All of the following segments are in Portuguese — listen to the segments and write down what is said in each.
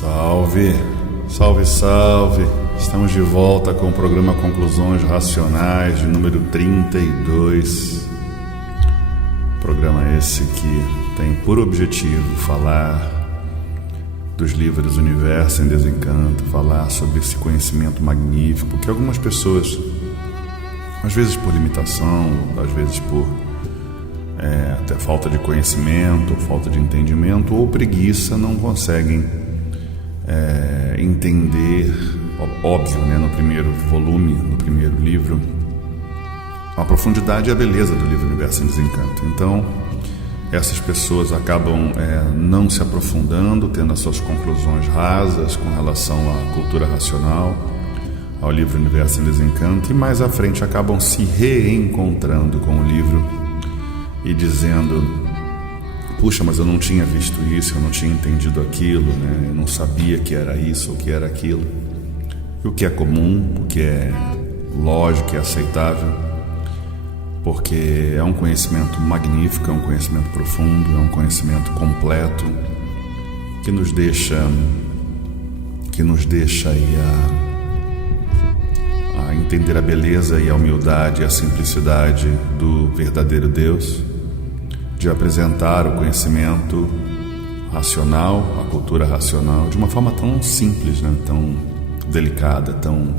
Salve, salve, salve! Estamos de volta com o programa Conclusões Racionais de número 32. Programa esse que tem por objetivo falar dos livros Universo em Desencanto, falar sobre esse conhecimento magnífico que algumas pessoas, às vezes por limitação, às vezes por até falta de conhecimento, falta de entendimento ou preguiça, não conseguem entender, óbvio, né, no primeiro volume, no primeiro livro, a profundidade e a beleza do livro Universo em Desencanto. Então, essas pessoas acabam não se aprofundando, tendo as suas conclusões rasas com relação à cultura racional, ao livro Universo em Desencanto, e mais à frente acabam se reencontrando com o livro e dizendo: puxa, mas eu não tinha visto isso, eu não tinha entendido aquilo, né? Eu não sabia que era isso ou que era aquilo. E o que é comum, o que é lógico, é aceitável, porque é um conhecimento magnífico, é um conhecimento profundo, é um conhecimento completo, que nos deixa aí a entender a beleza e a humildade e a simplicidade do verdadeiro Deus, de apresentar o conhecimento racional, a cultura racional, de uma forma tão simples, né? Tão delicada, tão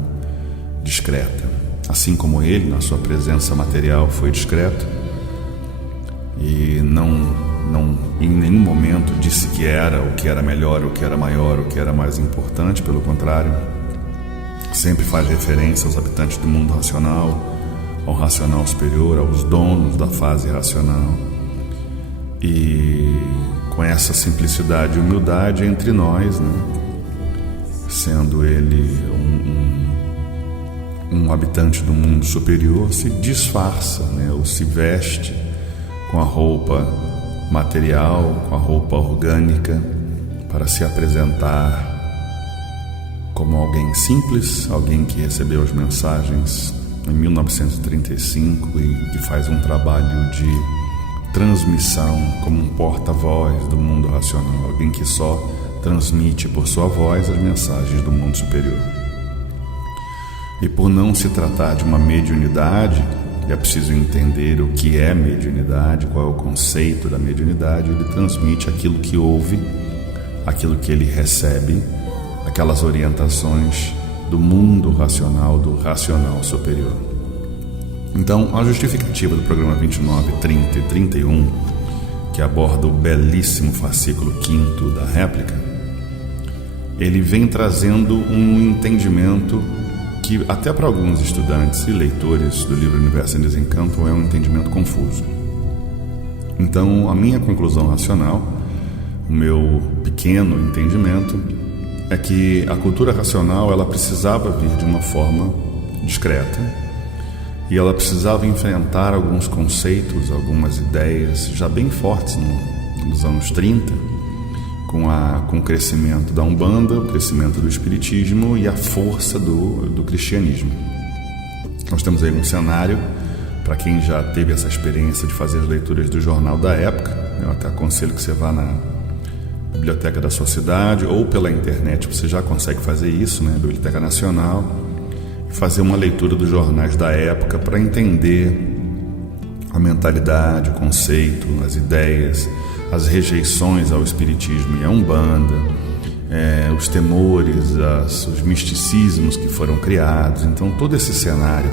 discreta. Assim como ele, na sua presença material, foi discreto e não em nenhum momento disse que era o que era melhor, o que era maior, o que era mais importante. Pelo contrário, sempre faz referência aos habitantes do mundo racional, ao racional superior, aos donos da fase racional. E com essa simplicidade e humildade entre nós, né, sendo ele um habitante do mundo superior, se disfarça, né, ou se veste com a roupa material, com a roupa orgânica, para se apresentar como alguém simples, alguém que recebeu as mensagens em 1935 e que faz um trabalho de transmissão como um porta-voz do mundo racional, alguém que só transmite por sua voz as mensagens do mundo superior. E por não se tratar de uma mediunidade, é preciso entender o que é mediunidade, qual é o conceito da mediunidade. Ele transmite aquilo que ouve, aquilo que ele recebe, aquelas orientações do mundo racional, do racional superior. Então, a justificativa do programa 29, 30 e 31, que aborda o belíssimo fascículo 5º da réplica, ele vem trazendo um entendimento que até para alguns estudantes e leitores do livro Universo em Desencanto é um entendimento confuso. Então, a minha conclusão racional, o meu pequeno entendimento, é que a cultura racional ela precisava vir de uma forma discreta, e ela precisava enfrentar alguns conceitos, algumas ideias já bem fortes nos anos 30, com o crescimento da Umbanda, o crescimento do Espiritismo e a força do cristianismo. Nós temos aí um cenário, para quem já teve essa experiência de fazer as leituras do jornal da época, eu até aconselho que você vá na biblioteca da sua cidade ou pela internet, você já consegue fazer isso, né? Biblioteca Nacional, fazer uma leitura dos jornais da época para entender a mentalidade, o conceito, as ideias, as rejeições ao espiritismo e à Umbanda, os temores, os misticismos que foram criados. Então todo esse cenário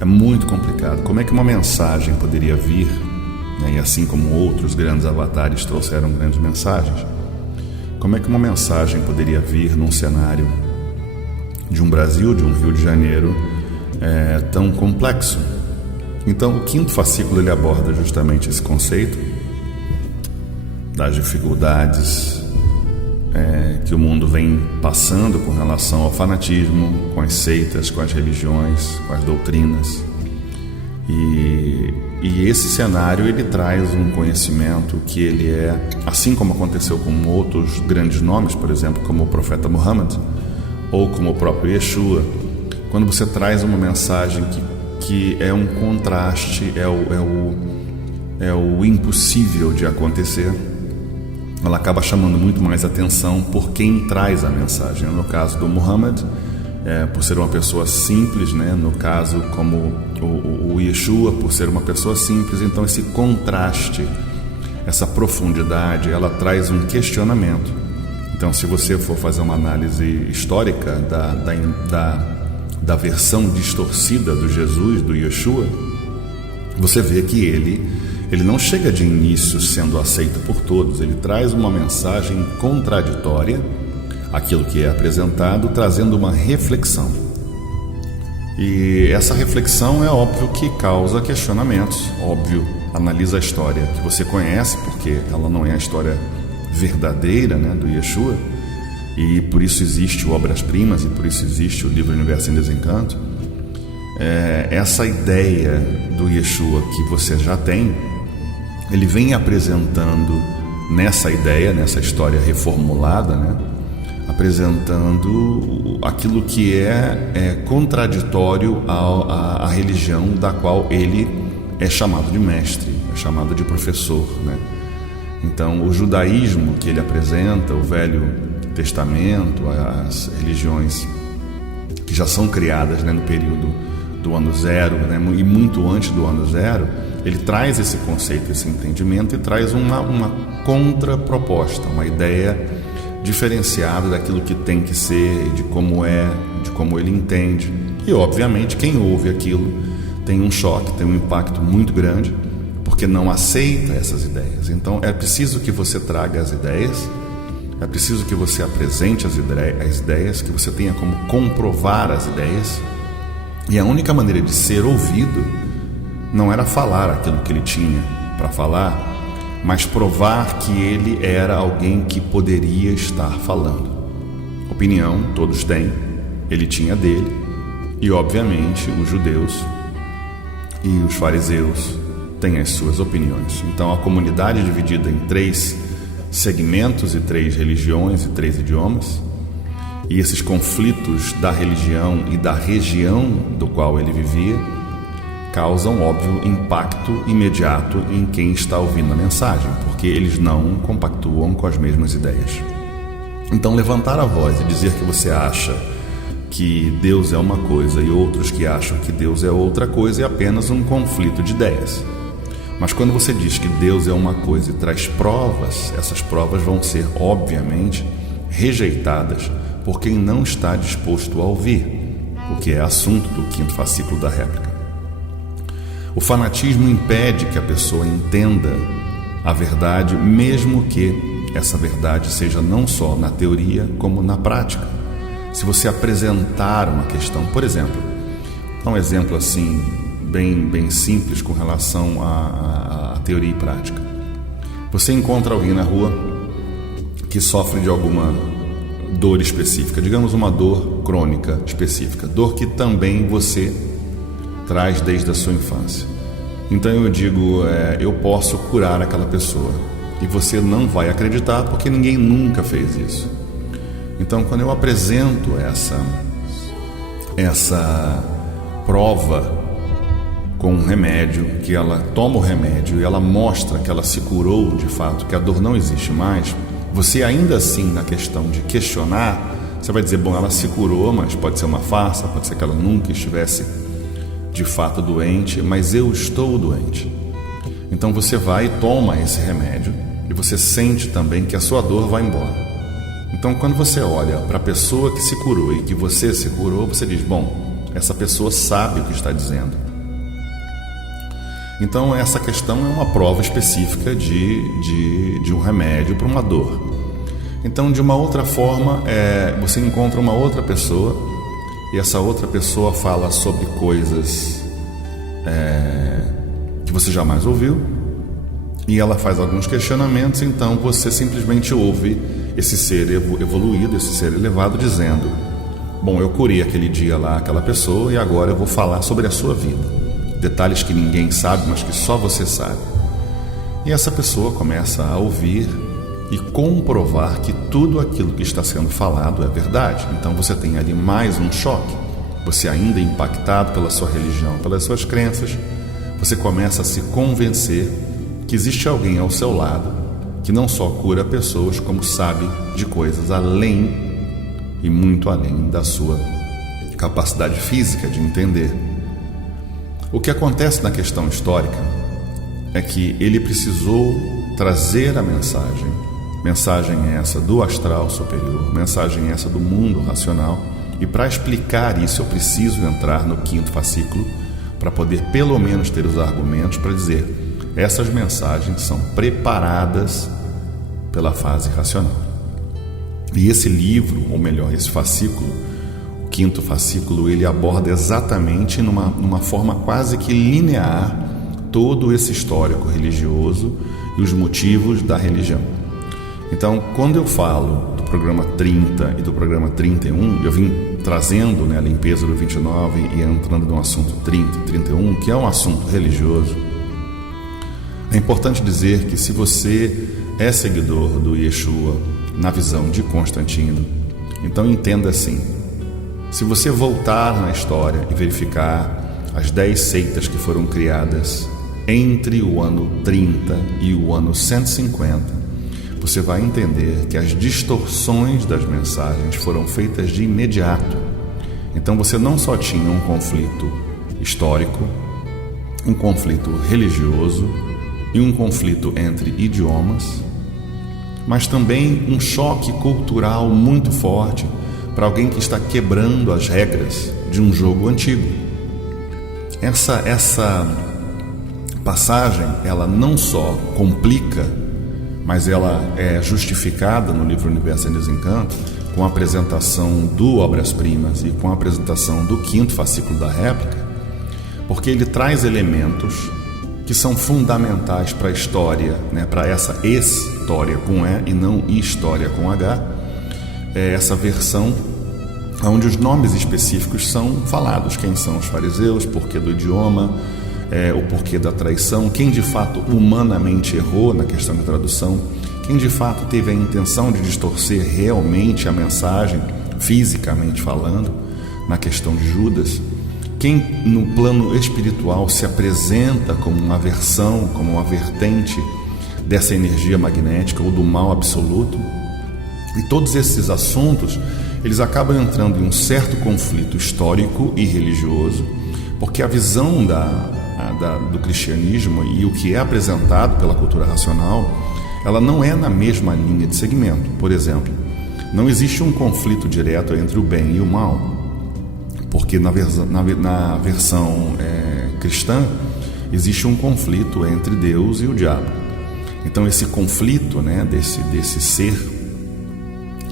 é muito complicado. Como é que uma mensagem poderia vir, né, e assim como outros grandes avatares trouxeram grandes mensagens, como é que uma mensagem poderia vir num cenário de um Brasil, de um Rio de Janeiro tão complexo? Então, o 5º fascículo ele aborda justamente esse conceito das dificuldades que o mundo vem passando com relação ao fanatismo, com as seitas, com as religiões, com as doutrinas. E esse cenário ele traz um conhecimento que ele é, assim como aconteceu com outros grandes nomes, por exemplo, como o profeta Muhammad, ou como o próprio Yeshua, quando você traz uma mensagem que é um contraste, é o impossível de acontecer, ela acaba chamando muito mais atenção por quem traz a mensagem. No caso do Muhammad, por ser uma pessoa simples, né? No caso, como o Yeshua, por ser uma pessoa simples. Então esse contraste, essa profundidade, ela traz um questionamento. Então, se você for fazer uma análise histórica da versão distorcida do Jesus, do Yeshua, você vê que ele não chega de início sendo aceito por todos. Ele traz uma mensagem contraditória àquilo que é apresentado, trazendo uma reflexão. E essa reflexão é óbvio que causa questionamentos. Óbvio, analisa a história que você conhece, porque ela não é a história verdadeira, né, do Yeshua, e por isso existe o Obras-Primas, e por isso existe o livro Universo em Desencanto. Essa ideia do Yeshua que você já tem, ele vem apresentando nessa ideia, nessa história reformulada, né, apresentando aquilo que é contraditório à religião da qual ele é chamado de mestre, é chamado de professor, né? Então, o judaísmo que ele apresenta, o Velho Testamento, as religiões que já são criadas, né, no período do ano zero, né, e muito antes do ano zero, ele traz esse conceito, esse entendimento, e traz uma contraproposta, uma ideia diferenciada daquilo que tem que ser, de como é, de como ele entende. E, obviamente, quem ouve aquilo tem um choque, tem um impacto muito grande, porque não aceita essas ideias. Então é preciso que você traga as ideias, é preciso que você apresente as ideias, que você tenha como comprovar as ideias. E a única maneira de ser ouvido não era falar aquilo que ele tinha para falar, mas provar que ele era alguém que poderia estar falando. Opinião todos têm, ele tinha dele, e obviamente os judeus e os fariseus têm as suas opiniões. Então a comunidade é dividida em 3 segmentos e 3 religiões e 3 idiomas, e esses conflitos da religião e da região do qual ele vivia causam, óbvio, impacto imediato em quem está ouvindo a mensagem, porque eles não compactuam com as mesmas ideias. Então levantar a voz e dizer que você acha que Deus é uma coisa e outros que acham que Deus é outra coisa é apenas um conflito de ideias. Mas quando você diz que Deus é uma coisa e traz provas, essas provas vão ser, obviamente, rejeitadas por quem não está disposto a ouvir, o que é assunto do 5º fascículo da réplica. O fanatismo impede que a pessoa entenda a verdade, mesmo que essa verdade seja não só na teoria, como na prática. Se você apresentar uma questão, por exemplo, um exemplo assim, bem simples com relação à teoria e prática. Você encontra alguém na rua que sofre de alguma dor específica, digamos uma dor crônica específica, dor que também você traz desde a sua infância. Então eu digo, eu posso curar aquela pessoa, e você não vai acreditar porque ninguém nunca fez isso. Então quando eu apresento essa prova com um remédio, que ela toma o remédio e ela mostra que ela se curou de fato, que a dor não existe mais, você ainda assim, na questão de questionar, você vai dizer, bom, ela se curou, mas pode ser uma farsa, pode ser que ela nunca estivesse de fato doente, mas eu estou doente. Então você vai e toma esse remédio e você sente também que a sua dor vai embora. Então quando você olha para a pessoa que se curou e que você se curou, você diz, bom, essa pessoa sabe o que está dizendo. Então essa questão é uma prova específica de um remédio para uma dor. Então, de uma outra forma, você encontra uma outra pessoa e essa outra pessoa fala sobre coisas que você jamais ouviu, e ela faz alguns questionamentos. Então você simplesmente ouve esse ser evoluído, esse ser elevado dizendo, bom, eu curei aquele dia lá aquela pessoa e agora eu vou falar sobre a sua vida, detalhes que ninguém sabe, mas que só você sabe. E essa pessoa começa a ouvir e comprovar que tudo aquilo que está sendo falado é verdade. Então você tem ali mais um choque. Você ainda é impactado pela sua religião, pelas suas crenças, você começa a se convencer que existe alguém ao seu lado que não só cura pessoas, como sabe de coisas além e muito além da sua capacidade física de entender. O que acontece na questão histórica é que ele precisou trazer a mensagem essa do astral superior, mensagem essa do mundo racional, e para explicar isso eu preciso entrar no 5º fascículo para poder pelo menos ter os argumentos para dizer: essas mensagens são preparadas pela fase racional. E esse livro, ou melhor, esse fascículo, o 5º fascículo, ele aborda exatamente numa forma quase que linear todo esse histórico religioso e os motivos da religião. Então, quando eu falo do programa 30 e do programa 31, eu vim trazendo, a limpeza do 29 e entrando no assunto 30 e 31, que é um assunto religioso. É importante dizer que se você é seguidor do Yeshua na visão de Constantino, então entenda assim: se você voltar na história e verificar as 10 seitas que foram criadas entre o ano 30 e o ano 150, você vai entender que as distorções das mensagens foram feitas de imediato. Então você não só tinha um conflito histórico, um conflito religioso e um conflito entre idiomas, mas também um choque cultural muito forte para alguém que está quebrando as regras de um jogo antigo. Essa passagem, ela não só complica, mas ela é justificada no livro Universo em Desencanto com a apresentação do Obras-Primas e com a apresentação do 5º fascículo da réplica, porque ele traz elementos que são fundamentais para a história, para essa história com E e não história com H, essa versão onde os nomes específicos são falados: quem são os fariseus, porquê do idioma, o porquê da traição, quem de fato humanamente errou na questão de tradução, quem de fato teve a intenção de distorcer realmente a mensagem, fisicamente falando, na questão de Judas, quem no plano espiritual se apresenta como uma versão, como uma vertente dessa energia magnética ou do mal absoluto. E todos esses assuntos, eles acabam entrando em um certo conflito histórico e religioso, porque a visão do cristianismo e o que é apresentado pela cultura racional, ela não é na mesma linha de segmento. Por exemplo, não existe um conflito direto entre o bem e o mal, porque na versão cristã existe um conflito entre Deus e o diabo. Então esse conflito, desse ser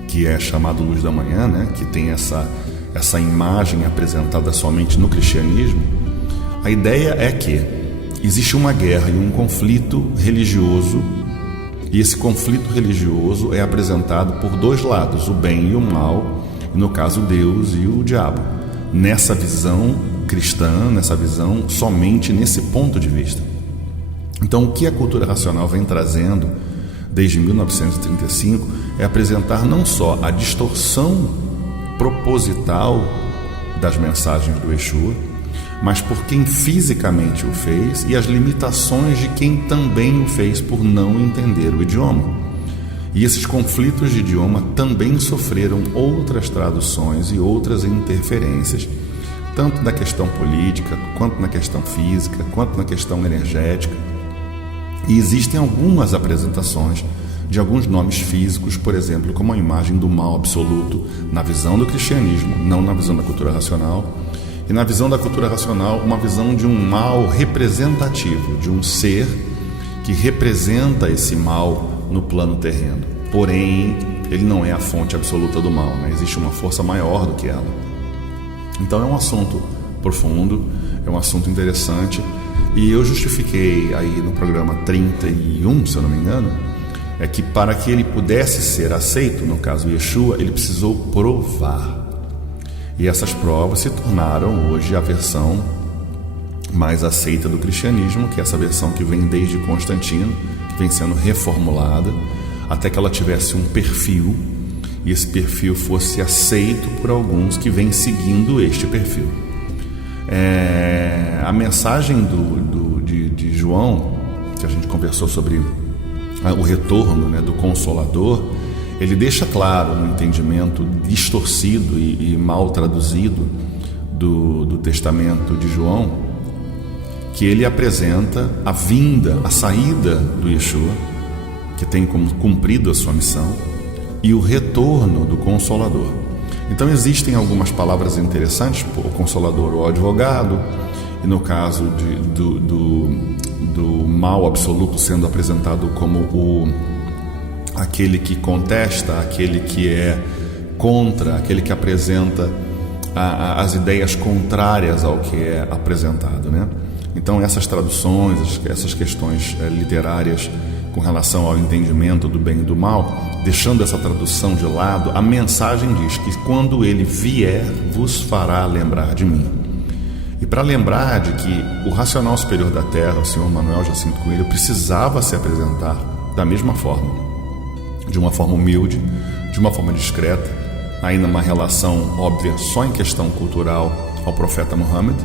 que é chamado Luz da Manhã, que tem essa imagem apresentada somente no cristianismo, a ideia é que existe uma guerra e um conflito religioso, e esse conflito religioso é apresentado por dois lados, o bem e o mal, e no caso Deus e o diabo, nessa visão cristã, nessa visão somente nesse ponto de vista. Então o que a cultura racional vem trazendo desde 1935 é apresentar não só a distorção proposital das mensagens do Yeshua, mas por quem fisicamente o fez e as limitações de quem também o fez por não entender o idioma. E esses conflitos de idioma também sofreram outras traduções e outras interferências, tanto na questão política, quanto na questão física, quanto na questão energética. E existem algumas apresentações de alguns nomes físicos, por exemplo, como a imagem do mal absoluto na visão do cristianismo, não na visão da cultura racional. E na visão da cultura racional, uma visão de um mal representativo, de um ser que representa esse mal no plano terreno. Porém, ele não é a fonte absoluta do mal, existe uma força maior do que ela. Então é um assunto profundo, é um assunto interessante, e eu justifiquei aí no programa 31, se eu não me engano, é que para que ele pudesse ser aceito, no caso Yeshua, ele precisou provar. E essas provas se tornaram hoje a versão mais aceita do cristianismo, que é essa versão que vem desde Constantino, que vem sendo reformulada, até que ela tivesse um perfil, e esse perfil fosse aceito por alguns que vêm seguindo este perfil. A mensagem de João, que a gente conversou sobre o retorno, né, do Consolador, ele deixa claro no entendimento distorcido e mal traduzido do Testamento de João, que ele apresenta a vinda, a saída do Yeshua, que tem cumprido a sua missão, e o retorno do Consolador. Então existem algumas palavras interessantes, o Consolador, o advogado, e no caso do mal absoluto sendo apresentado como aquele que contesta, aquele que é contra, aquele que apresenta as ideias contrárias ao que é apresentado, né? Então essas traduções, essas questões literárias com relação ao entendimento do bem e do mal, deixando essa tradução de lado, a mensagem diz que quando ele vier, vos fará lembrar de mim. E para lembrar de que o racional superior da Terra, o Senhor Manuel Jacinto Coelho, precisava se apresentar da mesma forma, de uma forma humilde, de uma forma discreta, ainda uma relação óbvia só em questão cultural ao profeta Muhammad.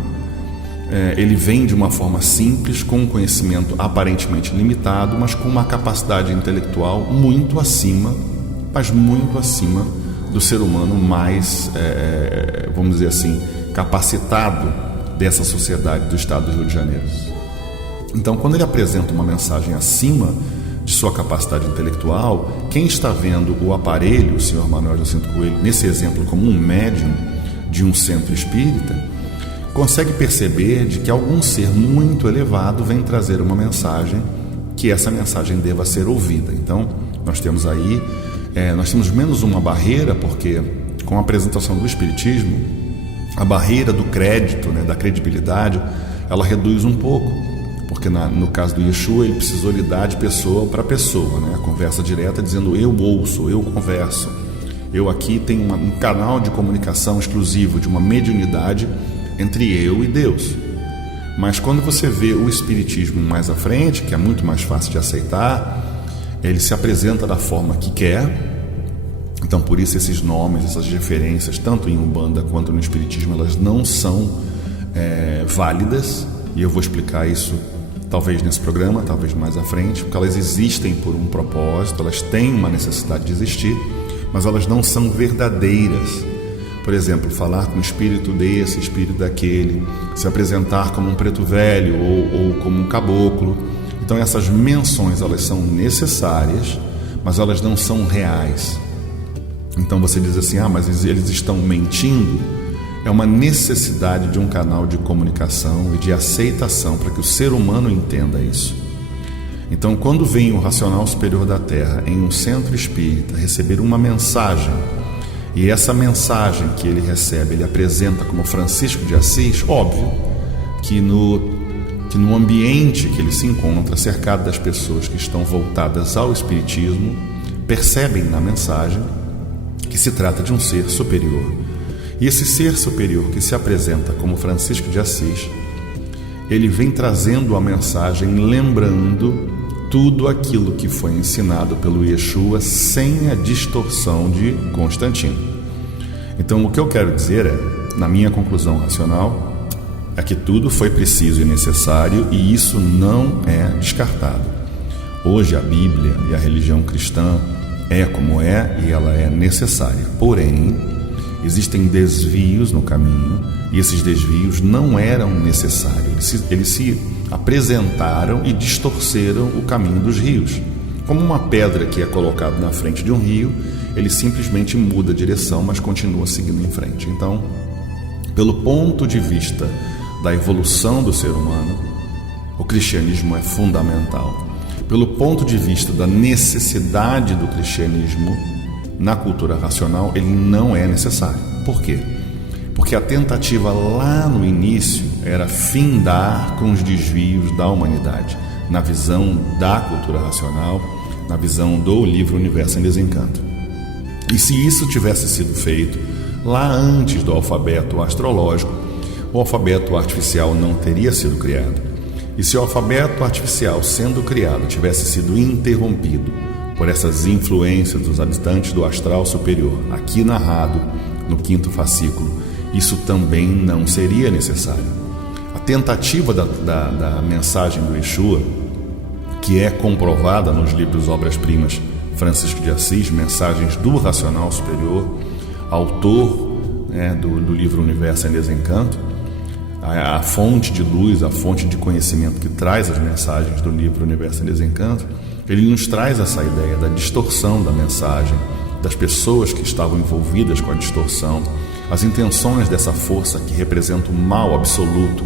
Ele vem de uma forma simples, com um conhecimento aparentemente limitado, mas com uma capacidade intelectual muito acima, mas muito acima do ser humano mais, vamos dizer assim, capacitado dessa sociedade do estado do Rio de Janeiro. Então, quando ele apresenta uma mensagem acima de sua capacidade intelectual, quem está vendo o aparelho, o Sr. Manuel Jacinto Coelho, nesse exemplo como um médium de um centro espírita, consegue perceber de que algum ser muito elevado vem trazer uma mensagem, que essa mensagem deva ser ouvida. Então, nós temos aí, nós temos menos uma barreira, porque com a apresentação do Espiritismo, a barreira do crédito, né, da credibilidade, ela reduz um pouco, porque no caso do Yeshua, ele precisou lidar de pessoa para pessoa, né, a conversa direta dizendo eu ouço, eu converso, eu aqui tenho um canal de comunicação exclusivo, de uma mediunidade entre eu e Deus. Mas quando você vê o Espiritismo mais à frente, que é muito mais fácil de aceitar, ele se apresenta da forma que quer. Então, por isso esses nomes, essas referências, tanto em Umbanda quanto no Espiritismo, elas não são válidas, e eu vou explicar isso talvez nesse programa, talvez mais à frente, porque elas existem por um propósito, elas têm uma necessidade de existir, mas elas não são verdadeiras. Por exemplo, falar com o espírito desse, espírito daquele, se apresentar como um preto velho ou como um caboclo. Então essas menções, elas são necessárias, mas elas não são reais. Então você diz assim, mas eles estão mentindo. É uma necessidade de um canal de comunicação e de aceitação para que o ser humano entenda isso. Então, quando vem o racional superior da Terra em um centro espírita receber uma mensagem, e essa mensagem que ele recebe, ele apresenta como Francisco de Assis, óbvio que no ambiente que ele se encontra, cercado das pessoas que estão voltadas ao Espiritismo, percebem na mensagem que se trata de um ser superior. E esse ser superior que se apresenta como Francisco de Assis, ele vem trazendo a mensagem, lembrando tudo aquilo que foi ensinado pelo Yeshua sem a distorção de Constantino. Então, o que eu quero dizer na minha conclusão racional, é que tudo foi preciso e necessário e isso não é descartado. Hoje a Bíblia e a religião cristã é como é e ela é necessária. Porém, existem desvios no caminho e esses desvios não eram necessários. Eles se apresentaram e distorceram o caminho dos rios. Como uma pedra que é colocada na frente de um rio, ele simplesmente muda a direção, mas continua seguindo em frente. Então, pelo ponto de vista da evolução do ser humano, o cristianismo é fundamental. Pelo ponto de vista da necessidade do cristianismo na cultura racional, ele não é necessário. Por quê? Porque a tentativa lá no início era findar com os desvios da humanidade, na visão da cultura racional, na visão do livro Universo em Desencanto. E se isso tivesse sido feito lá antes do alfabeto astrológico, o alfabeto artificial não teria sido criado. E se o alfabeto artificial sendo criado tivesse sido interrompido por essas influências dos habitantes do astral superior, aqui narrado no 5º fascículo, isso também não seria necessário. A tentativa da mensagem do Yeshua que é comprovada nos livros Obras-Primas Francisco de Assis, Mensagens do Racional Superior, autor do livro Universo em Desencanto, a fonte de luz, a fonte de conhecimento que traz as mensagens do livro Universo em Desencanto. Ele nos traz essa ideia da distorção da mensagem, das pessoas que estavam envolvidas com a distorção, as intenções dessa força que representa o mal absoluto,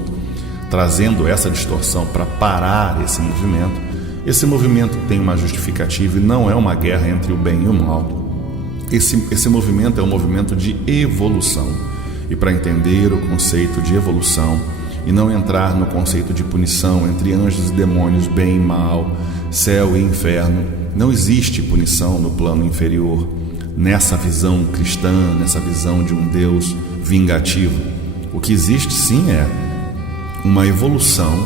trazendo essa distorção para parar esse movimento. Esse movimento tem uma justificativa e não é uma guerra entre o bem e o mal. Esse movimento é um movimento de evolução. E para entender o conceito de evolução e não entrar no conceito de punição entre anjos e demônios, bem e mal, céu e inferno, não existe punição no plano inferior, nessa visão cristã, nessa visão de um Deus vingativo. O que existe sim é uma evolução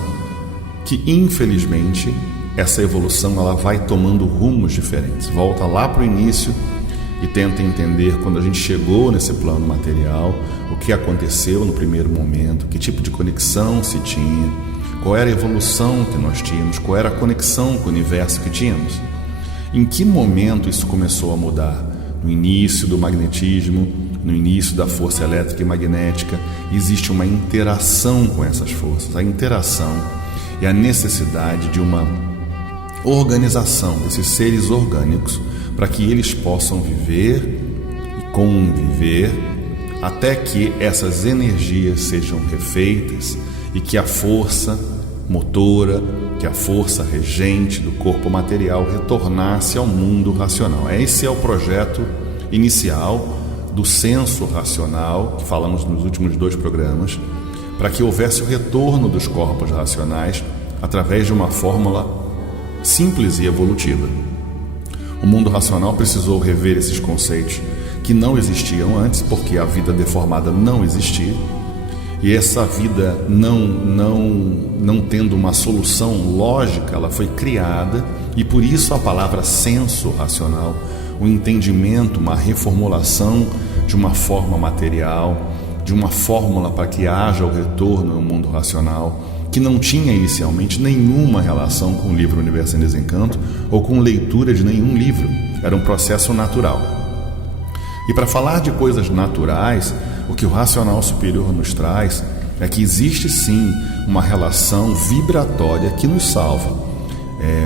que, infelizmente, essa evolução ela vai tomando rumos diferentes. Volta lá para o início e tenta entender quando a gente chegou nesse plano material, o que aconteceu no primeiro momento, que tipo de conexão se tinha, qual era a evolução que nós tínhamos, qual era a conexão com o universo que tínhamos. Em que momento isso começou a mudar? No início do magnetismo, no início da força elétrica e magnética, existe uma interação com essas forças. A interação e a necessidade de uma organização desses seres orgânicos para que eles possam viver e conviver até que essas energias sejam refeitas e que a força motora, que a força regente do corpo material retornasse ao mundo racional. Esse é o projeto inicial do senso racional, que falamos nos últimos 2 programas, para que houvesse o retorno dos corpos racionais através de uma fórmula simples e evolutiva. O mundo racional precisou rever esses conceitos que não existiam antes, porque a vida deformada não existia, e essa vida não tendo uma solução lógica, ela foi criada, e por isso a palavra senso racional, o entendimento, uma reformulação de uma forma material, de uma fórmula para que haja o retorno ao mundo racional, que não tinha inicialmente nenhuma relação com o livro Universo em Desencanto ou com leitura de nenhum livro. Era um processo natural. E para falar de coisas naturais, o que o racional superior nos traz é que existe sim uma relação vibratória que nos salva.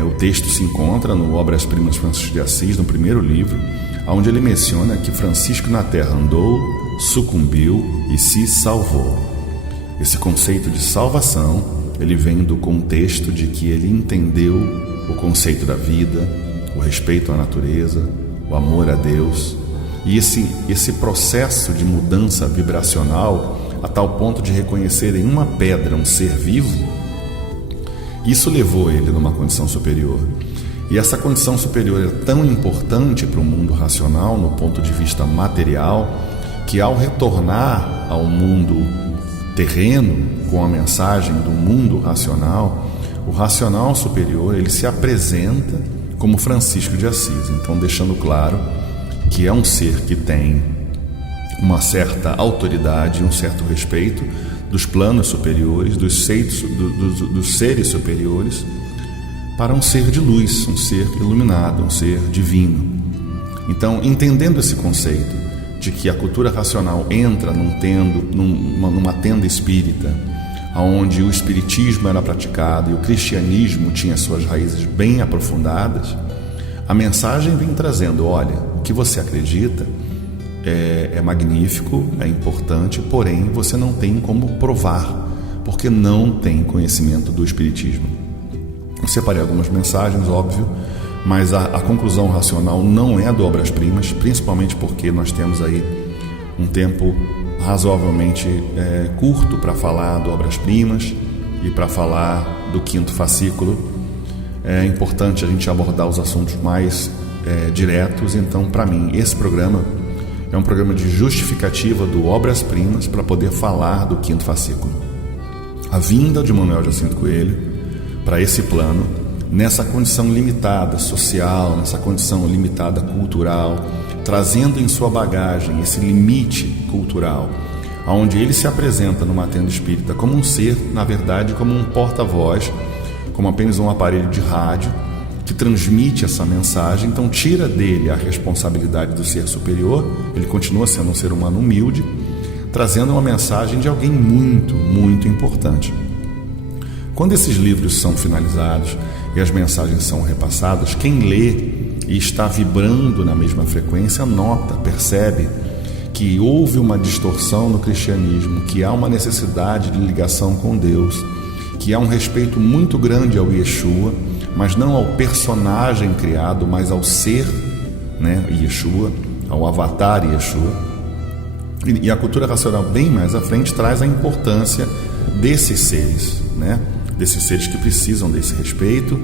O texto se encontra no Obras-Primas Francisco de Assis, no primeiro livro, onde ele menciona que Francisco na Terra andou, sucumbiu e se salvou. Esse conceito de salvação, ele vem do contexto de que ele entendeu o conceito da vida, o respeito à natureza, o amor a Deus, e esse processo de mudança vibracional a tal ponto de reconhecer em uma pedra um ser vivo, isso levou ele numa condição superior. E essa condição superior é tão importante para o mundo racional, no ponto de vista material, que ao retornar ao mundo terreno, com a mensagem do mundo racional, o racional superior ele se apresenta como Francisco de Assis. Então, deixando claro que é um ser que tem uma certa autoridade, um certo respeito dos planos superiores, dos seres superiores, para um ser de luz, um ser iluminado, um ser divino. Então, entendendo esse conceito de que a cultura racional entra numa tenda espírita, onde o espiritismo era praticado e o cristianismo tinha suas raízes bem aprofundadas, a mensagem vem trazendo: olha, o que você acredita é magnífico, é importante, porém você não tem como provar, porque não tem conhecimento do espiritismo. Eu separei algumas mensagens, óbvio, mas a conclusão racional não é do Obras-Primas, principalmente porque nós temos aí um tempo razoavelmente curto para falar do Obras-Primas e para falar do 5º fascículo. É importante a gente abordar os assuntos mais diretos. Então, para mim, esse programa é um programa de justificativa do Obras-Primas para poder falar do 5º fascículo. A vinda de Manuel Jacinto Coelho para esse plano, nessa condição limitada social, nessa condição limitada cultural, trazendo em sua bagagem esse limite cultural, onde ele se apresenta numa tenda espírita como um ser, na verdade, como um porta-voz, como apenas um aparelho de rádio que transmite essa mensagem. Então tira dele a responsabilidade do ser superior, ele continua sendo um ser humano humilde, trazendo uma mensagem de alguém muito, muito importante. Quando esses livros são finalizados e as mensagens são repassadas, quem lê e está vibrando na mesma frequência nota, percebe que houve uma distorção no cristianismo, que há uma necessidade de ligação com Deus, que há um respeito muito grande ao Yeshua, mas não ao personagem criado, mas ao ser, né, Yeshua, ao avatar Yeshua. E a cultura racional, bem mais à frente, traz a importância desses seres, né? Desses seres que precisam desse respeito,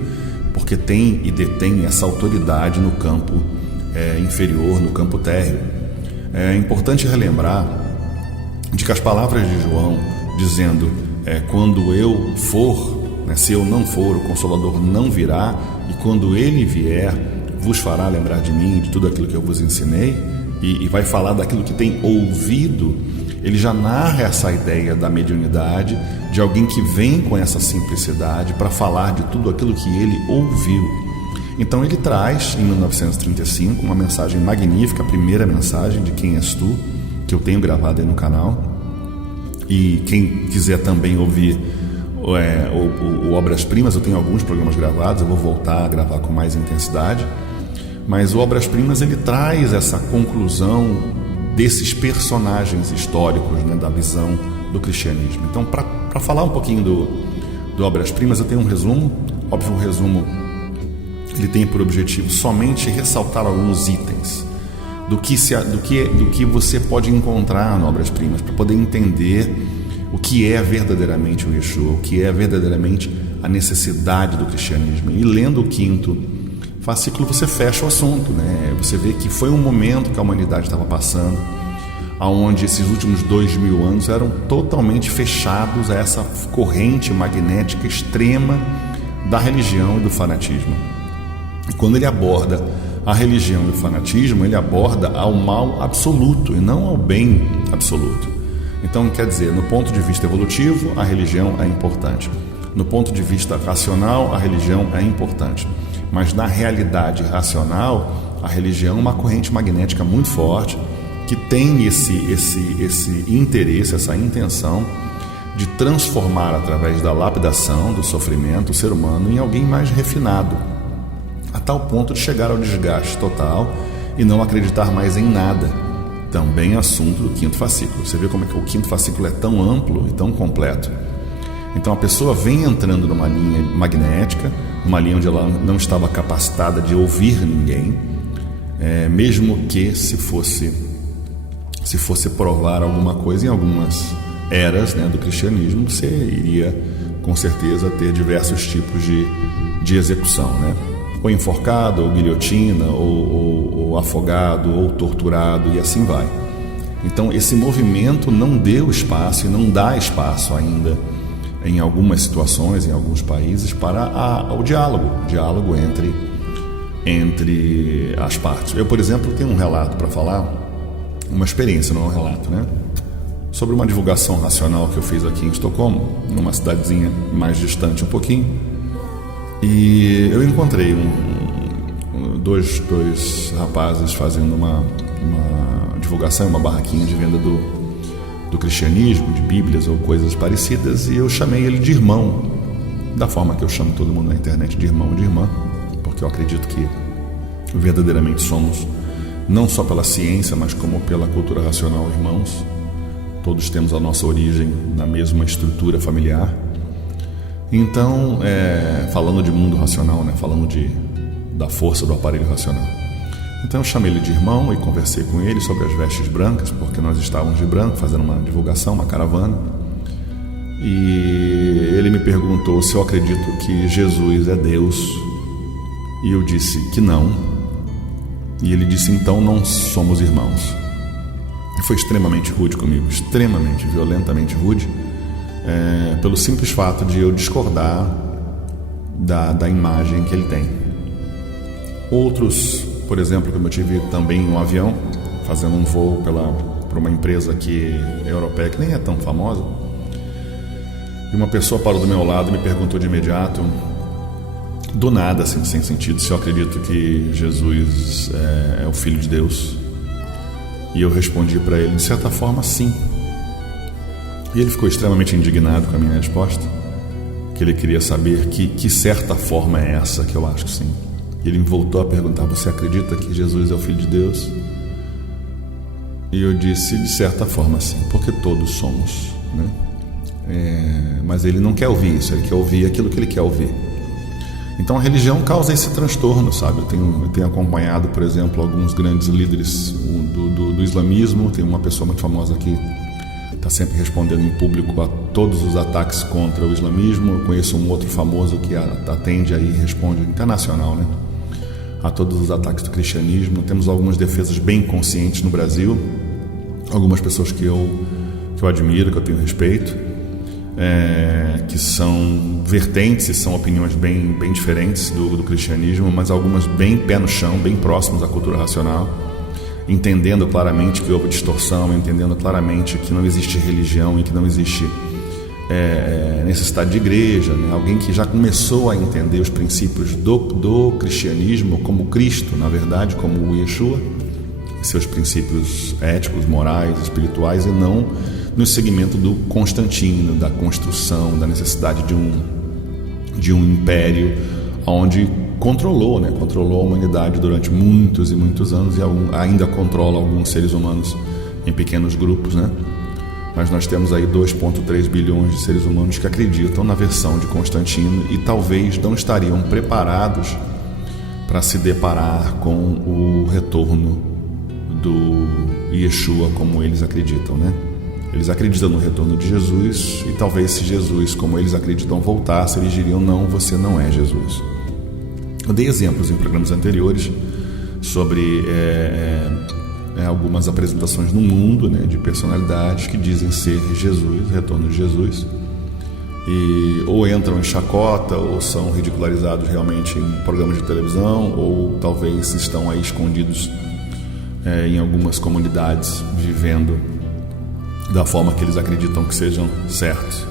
porque tem e detém essa autoridade no campo inferior, no campo térreo. É importante relembrar de que as palavras de João, dizendo quando eu for, né, se eu não for, o Consolador não virá, e quando ele vier, vos fará lembrar de mim, de tudo aquilo que eu vos ensinei, e vai falar daquilo que tem ouvido. Ele já narra essa ideia da mediunidade, de alguém que vem com essa simplicidade para falar de tudo aquilo que ele ouviu. Então ele traz, em 1935, uma mensagem magnífica, a primeira mensagem de Quem És Tu, que eu tenho gravado aí no canal. E quem quiser também ouvir o Obras Primas, eu tenho alguns programas gravados, eu vou voltar a gravar com mais intensidade. Mas o Obras Primas, ele traz essa conclusão desses personagens históricos, né, da visão do cristianismo. Então, para falar um pouquinho do Obras Primas, eu tenho um resumo. Óbvio, o resumo ele tem por objetivo somente ressaltar alguns itens do que você pode encontrar no Obras Primas, para poder entender o que é verdadeiramente o Yeshua, o que é verdadeiramente a necessidade do cristianismo. E lendo o 5º fascículo, você fecha o assunto, né? Você vê que foi um momento que a humanidade estava passando, onde esses últimos 2000 anos eram totalmente fechados a essa corrente magnética extrema da religião e do fanatismo. E quando ele aborda a religião e o fanatismo, ele aborda ao mal absoluto e não ao bem absoluto. Então, quer dizer, no ponto de vista evolutivo, a religião é importante. No ponto de vista racional, a religião é importante. Mas na realidade racional, a religião é uma corrente magnética muito forte, que tem esse interesse, essa intenção de transformar, através da lapidação, do sofrimento, o ser humano em alguém mais refinado, a tal ponto de chegar ao desgaste total e não acreditar mais em nada. Também assunto do 5º fascículo. Você vê como é que o 5º fascículo é tão amplo e tão completo. Então a pessoa vem entrando numa linha magnética, uma linha onde ela não estava capacitada de ouvir ninguém, mesmo que se fosse provar alguma coisa em algumas eras, né, do cristianismo, você iria com certeza ter diversos tipos de execução, né? Ou enforcado, ou guilhotina, ou afogado, ou torturado, e assim vai. Então esse movimento não deu espaço e não dá espaço ainda, em algumas situações, em alguns países, para o diálogo entre as partes. Eu, por exemplo, tenho um relato para falar, uma experiência, não é um relato, né? Sobre uma divulgação racional que eu fiz aqui em Estocolmo, numa cidadezinha mais distante um pouquinho, e eu encontrei dois rapazes fazendo uma divulgação, uma barraquinha de venda do cristianismo, de bíblias ou coisas parecidas, e eu chamei ele de irmão, da forma que eu chamo todo mundo na internet, de irmão, de irmã, porque eu acredito que verdadeiramente somos, não só pela ciência, mas como pela cultura racional, irmãos. Todos temos a nossa origem na mesma estrutura familiar. Então, falando de mundo racional, né, falando da força do aparelho racional. Então eu chamei ele de irmão e conversei com ele sobre as vestes brancas, porque nós estávamos de branco fazendo uma divulgação, uma caravana. E ele me perguntou se eu acredito que Jesus é Deus, e eu disse que não. E ele disse: então não somos irmãos. E foi extremamente rude comigo, extremamente, violentamente rude, pelo simples fato de eu discordar da imagem que ele tem. Outros, por exemplo, como eu tive também um avião, fazendo um voo para uma empresa aqui europeia, que nem é tão famosa, e uma pessoa parou do meu lado e me perguntou de imediato do nada, assim, sem sentido, se eu acredito que Jesus é o Filho de Deus. E eu respondi para ele, de certa forma, sim. E ele ficou extremamente indignado com a minha resposta, que ele queria saber que certa forma é essa, que eu acho que sim. E ele me voltou a perguntar, você acredita que Jesus é o Filho de Deus? E eu disse, de certa forma, sim, porque todos somos, né? Mas ele não quer ouvir isso, ele quer ouvir aquilo que ele quer ouvir. Então a religião causa esse transtorno, sabe? Eu tenho acompanhado, por exemplo, alguns grandes líderes do islamismo. Tem uma pessoa muito famosa que está sempre respondendo em público a todos os ataques contra o islamismo. Eu conheço um outro famoso que atende aí e responde internacional, né? A todos os ataques do cristianismo. Temos algumas defesas bem conscientes no Brasil, algumas pessoas que eu admiro, que eu tenho respeito, que são vertentes e são opiniões bem diferentes do cristianismo, mas algumas bem pé no chão, bem próximas à cultura racional, entendendo claramente que houve distorção, entendendo claramente que não existe religião e que não existe necessidade de igreja, né? Alguém que já começou a entender os princípios do cristianismo como Cristo, na verdade, como o Yeshua, seus princípios éticos, morais, espirituais, e não no segmento do Constantino, da construção, da necessidade de um império onde controlou a humanidade durante muitos e muitos anos, e ainda controla alguns seres humanos em pequenos grupos, né? Mas nós temos aí 2,3 bilhões de seres humanos que acreditam na versão de Constantino e talvez não estariam preparados para se deparar com o retorno do Yeshua como eles acreditam, né? Eles acreditam no retorno de Jesus, e talvez se Jesus, como eles acreditam, voltasse, eles diriam, não, você não é Jesus. Eu dei exemplos em programas anteriores sobre algumas apresentações no mundo, né, de personalidades que dizem ser Jesus, retorno de Jesus, e ou entram em chacota, ou são ridicularizados realmente em programas de televisão, ou talvez estão aí escondidos em algumas comunidades, vivendo da forma que eles acreditam que sejam certos.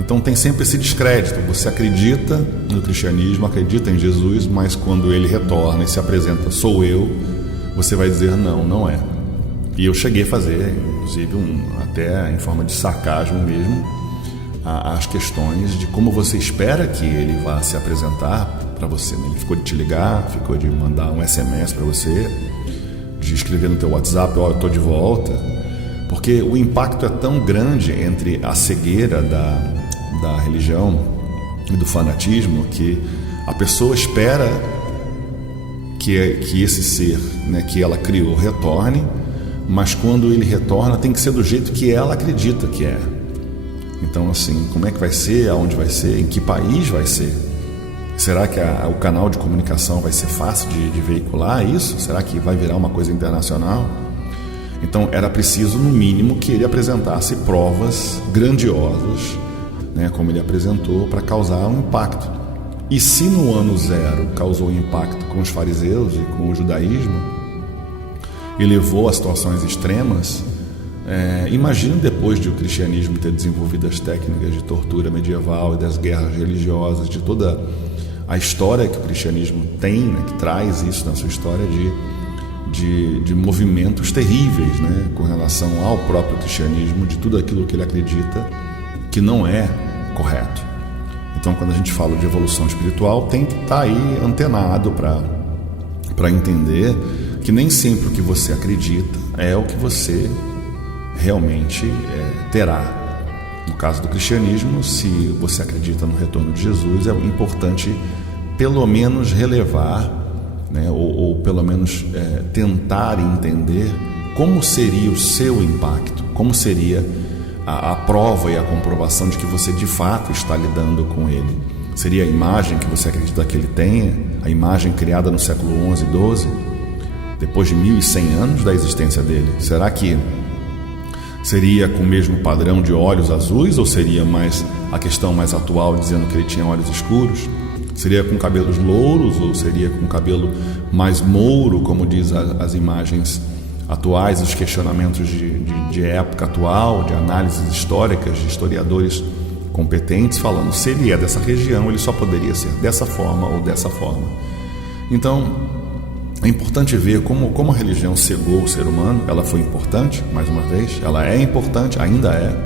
Então tem sempre esse descrédito. Você acredita no cristianismo, acredita em Jesus, mas quando ele retorna e se apresenta, sou eu, você vai dizer não é. E eu cheguei a fazer, inclusive, até em forma de sarcasmo mesmo, as questões de como você espera que ele vá se apresentar para você, né? Ele ficou de te ligar, ficou de mandar um SMS para você, de escrever no teu WhatsApp, eu estou de volta, porque o impacto é tão grande entre a cegueira da religião e do fanatismo que a pessoa espera que esse ser, né, que ela criou retorne, mas quando ele retorna tem que ser do jeito que ela acredita que é. Então, assim, como é que vai ser, aonde vai ser, em que país vai ser? Será que o canal de comunicação vai ser fácil de veicular isso? Será que vai virar uma coisa internacional? Então era preciso, no mínimo, que ele apresentasse provas grandiosas, né, como ele apresentou, para causar um impacto. E se no ano zero causou impacto com os fariseus e com o judaísmo, e levou a situações extremas, imagine depois de o cristianismo ter desenvolvido as técnicas de tortura medieval e das guerras religiosas, de toda a história que o cristianismo tem, né, que traz isso na sua história de movimentos terríveis, né, com relação ao próprio cristianismo, de tudo aquilo que ele acredita que não é correto. Então, quando a gente fala de evolução espiritual, tem que estar aí antenado para entender que nem sempre o que você acredita é o que você realmente terá. No caso do cristianismo, se você acredita no retorno de Jesus, é importante pelo menos relevar, né, ou pelo menos tentar entender como seria o seu impacto, como seria a prova e a comprovação de que você de fato está lidando com ele. Seria a imagem que você acredita que ele tenha, a imagem criada no século XI e XII, depois de 1100 anos da existência dele? Será que seria com o mesmo padrão de olhos azuis, ou seria mais a questão mais atual, dizendo que ele tinha olhos escuros? Seria com cabelos louros, ou seria com cabelo mais mouro, como diz as imagens atuais, os questionamentos de época atual, de análises históricas, de historiadores competentes falando, se ele é dessa região, ele só poderia ser dessa forma ou dessa forma. Então, é importante ver como a religião cegou o ser humano. Ela foi importante, mais uma vez, ela é importante, ainda é,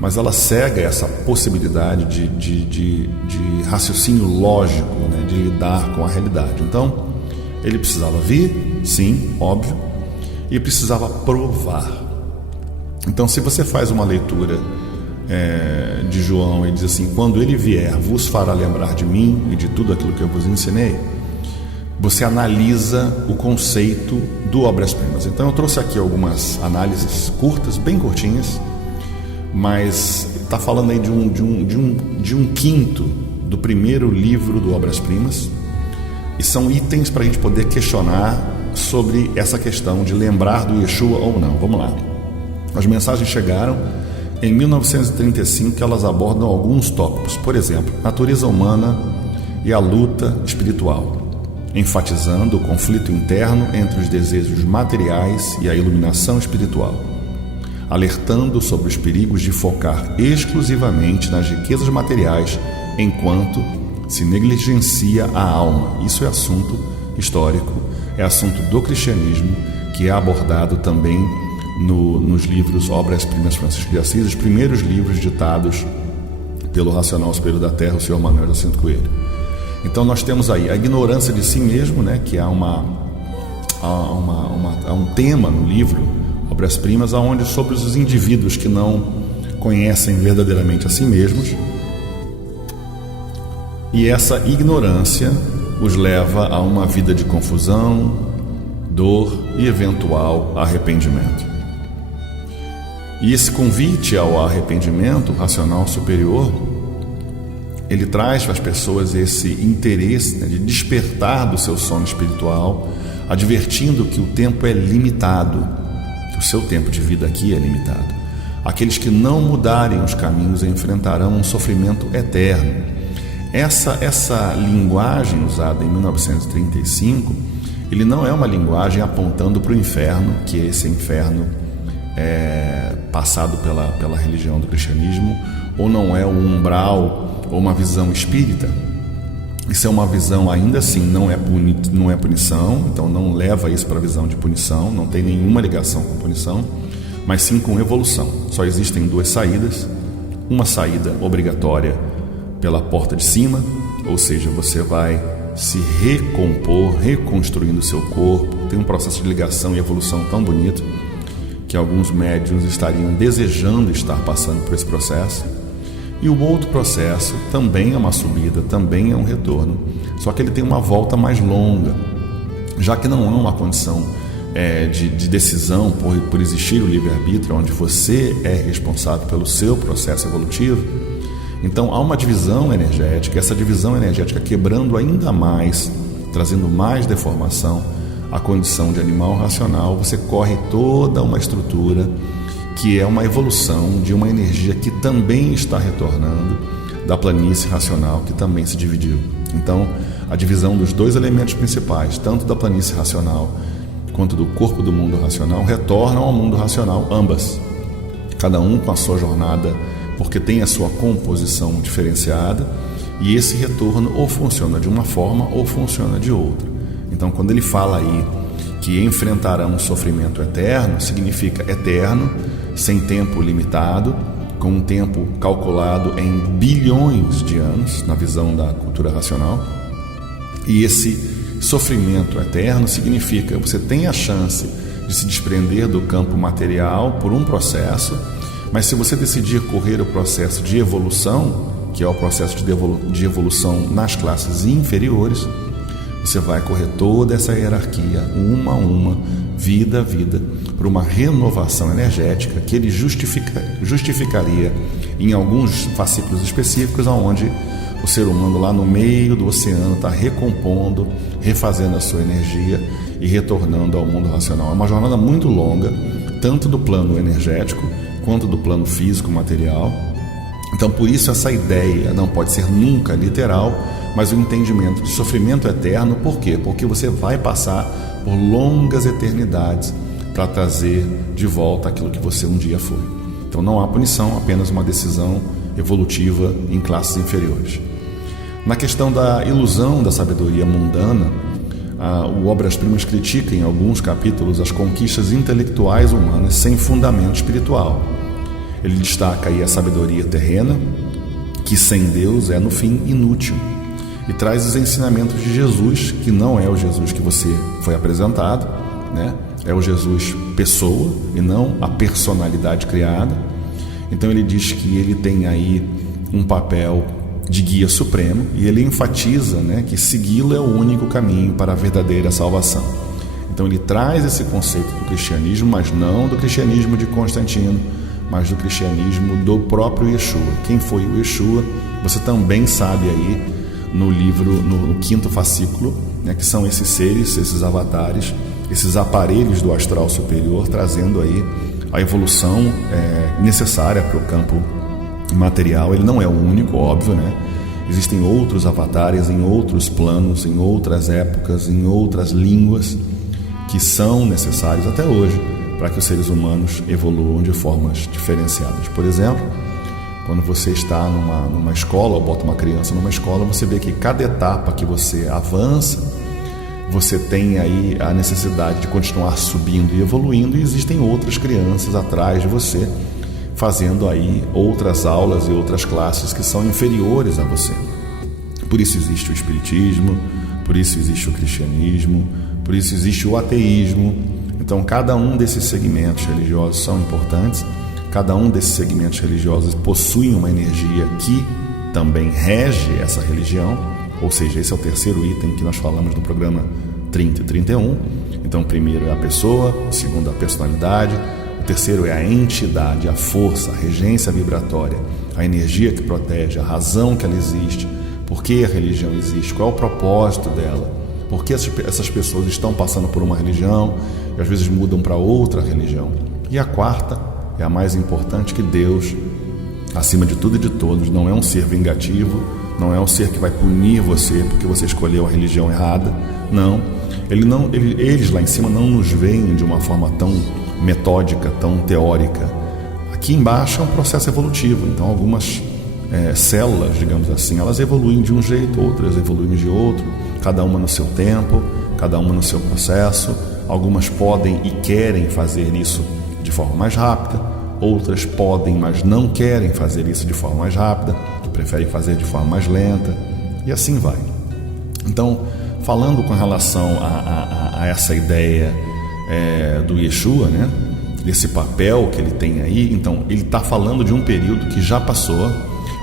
mas ela cega essa possibilidade de raciocínio lógico, né, de lidar com a realidade. Então, ele precisava vir, sim, óbvio, e precisava provar. Então, se você faz uma leitura de João e diz assim: quando ele vier, vos fará lembrar de mim e de tudo aquilo que eu vos ensinei, você analisa o conceito do Obras-Primas. Então eu trouxe aqui algumas análises curtas, bem curtinhas, mas está falando aí de um quinto do primeiro livro do Obras-Primas, e são itens para a gente poder questionar sobre essa questão de lembrar do Yeshua ou não. Vamos lá. As mensagens chegaram em 1935, que elas abordam alguns tópicos, por exemplo, natureza humana e a luta espiritual, enfatizando o conflito interno entre os desejos materiais e a iluminação espiritual, alertando sobre os perigos de focar exclusivamente nas riquezas materiais enquanto se negligencia a alma. Isso é assunto histórico, é assunto do cristianismo, que é abordado também nos livros Obras-Primas Francisco de Assis, os primeiros livros ditados pelo racional superior da Terra, o Sr. Manuel Jacinto Coelho. Então nós temos aí a ignorância de si mesmo, né, que há um tema no livro Obras-Primas, onde sobre os indivíduos que não conhecem verdadeiramente a si mesmos, e essa ignorância os leva a uma vida de confusão, dor e eventual arrependimento. E esse convite ao arrependimento racional superior, ele traz para as pessoas esse interesse, né, de despertar do seu sono espiritual, advertindo que o tempo é limitado, que o seu tempo de vida aqui é limitado. Aqueles que não mudarem os caminhos enfrentarão um sofrimento eterno. Essa linguagem usada em 1935, ele não é uma linguagem apontando para o inferno, que esse inferno é passado pela religião do cristianismo, ou não é um umbral ou uma visão espírita. Isso é uma visão, ainda assim, não é punição, então não leva isso para a visão de punição, não tem nenhuma ligação com punição, mas sim com evolução. Só existem duas saídas: uma saída obrigatória pela porta de cima, ou seja, você vai se recompor, reconstruindo o seu corpo. Tem um processo de ligação e evolução tão bonito que alguns médiuns estariam desejando estar passando por esse processo. E o outro processo também é uma subida, também é um retorno, só que ele tem uma volta mais longa, já que não é uma condição de decisão por existir o livre-arbítrio, onde você é responsável pelo seu processo evolutivo. Então há uma divisão energética, essa divisão energética quebrando ainda mais, trazendo mais deformação à condição de animal racional. Você corre toda uma estrutura que é uma evolução de uma energia que também está retornando da planície racional, que também se dividiu. Então, a divisão dos dois elementos principais, tanto da planície racional quanto do corpo do mundo racional, retornam ao mundo racional, ambas, cada um com a sua jornada, porque tem a sua composição diferenciada, e esse retorno ou funciona de uma forma ou funciona de outra. Então, quando ele fala aí que enfrentarão um sofrimento eterno, significa eterno, sem tempo limitado, com um tempo calculado em bilhões de anos, na visão da cultura racional. E esse sofrimento eterno significa que você tem a chance de se desprender do campo material por um processo, mas se você decidir correr o processo de evolução, que é o processo de evolução nas classes inferiores, você vai correr toda essa hierarquia, uma a uma, vida a vida, por uma renovação energética que ele justificaria em alguns fascículos específicos, onde o ser humano lá no meio do oceano está recompondo, refazendo a sua energia e retornando ao mundo racional. É uma jornada muito longa, tanto do plano energético quanto do plano físico, material. Então, por isso, essa ideia não pode ser nunca literal, mas o entendimento de sofrimento eterno. Por quê? Porque você vai passar por longas eternidades para trazer de volta aquilo que você um dia foi. Então, não há punição, apenas uma decisão evolutiva em classes inferiores. Na questão da ilusão da sabedoria mundana, o Obras Primas critica em alguns capítulos as conquistas intelectuais humanas sem fundamento espiritual. Ele destaca aí a sabedoria terrena, que sem Deus é no fim inútil, e traz os ensinamentos de Jesus, que não é o Jesus que você foi apresentado, né? É o Jesus pessoa e não a personalidade criada. Então ele diz que ele tem aí um papel de guia supremo e ele enfatiza, né, que segui-lo é o único caminho para a verdadeira salvação. Então ele traz esse conceito do cristianismo, mas não do cristianismo de Constantino, mas do cristianismo do próprio Yeshua. Quem foi o Yeshua? Você também sabe aí no livro, no 5º fascículo, né, que são esses seres, esses avatares, esses aparelhos do astral superior, trazendo aí a evolução necessária para o campo material. Ele não é o único, óbvio, né? Existem outros avatares em outros planos, em outras épocas, em outras línguas, que são necessários até hoje para que os seres humanos evoluam de formas diferenciadas. Por exemplo, quando você está numa escola, ou bota uma criança numa escola, você vê que cada etapa que você avança, você tem aí a necessidade de continuar subindo e evoluindo, e existem outras crianças atrás de você, fazendo aí outras aulas e outras classes que são inferiores a você. Por isso existe o espiritismo, por isso existe o cristianismo, por isso existe o ateísmo. Então cada um desses segmentos religiosos são importantes, cada um desses segmentos religiosos possui uma energia que também rege essa religião, ou seja, esse é o terceiro item que nós falamos no programa 30 e 31. Então o primeiro é a pessoa, o segundo é a personalidade, o terceiro é a entidade, a força, a regência vibratória, a energia que protege, a razão que ela existe, por que a religião existe, qual é o propósito dela, por que essas pessoas estão passando por uma religião e às vezes mudam para outra religião. E a quarta é a mais importante, que Deus, acima de tudo e de todos, não é um ser vingativo, não é um ser que vai punir você porque você escolheu a religião errada. Não, eles lá em cima não nos veem de uma forma tão metódica, tão teórica. Aqui embaixo é um processo evolutivo. Então algumas células, digamos assim, elas evoluem de um jeito, outras evoluem de outro, cada uma no seu tempo, cada uma no seu processo. Algumas podem e querem fazer isso de forma mais rápida, outras podem, mas não querem fazer isso de forma mais rápida, preferem fazer de forma mais lenta, e assim vai. Então, falando com relação a essa ideia do Yeshua, né, desse papel que ele tem aí, então ele está falando de um período que já passou,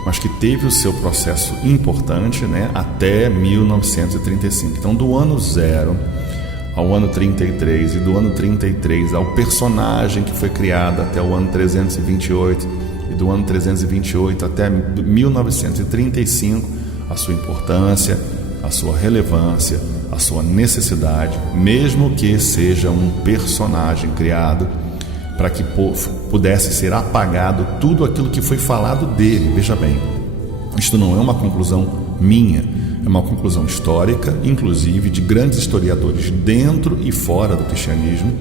mas que teve o seu processo importante, né, até 1935. Então, do ano 0 ao ano 33 e do ano 33 ao personagem que foi criado até o ano 328 e do ano 328 até 1935, a sua importância, a sua relevância, a sua necessidade, mesmo que seja um personagem criado para que pudesse ser apagado tudo aquilo que foi falado dele. Veja bem, isto não é uma conclusão minha, é uma conclusão histórica, inclusive de grandes historiadores dentro e fora do cristianismo,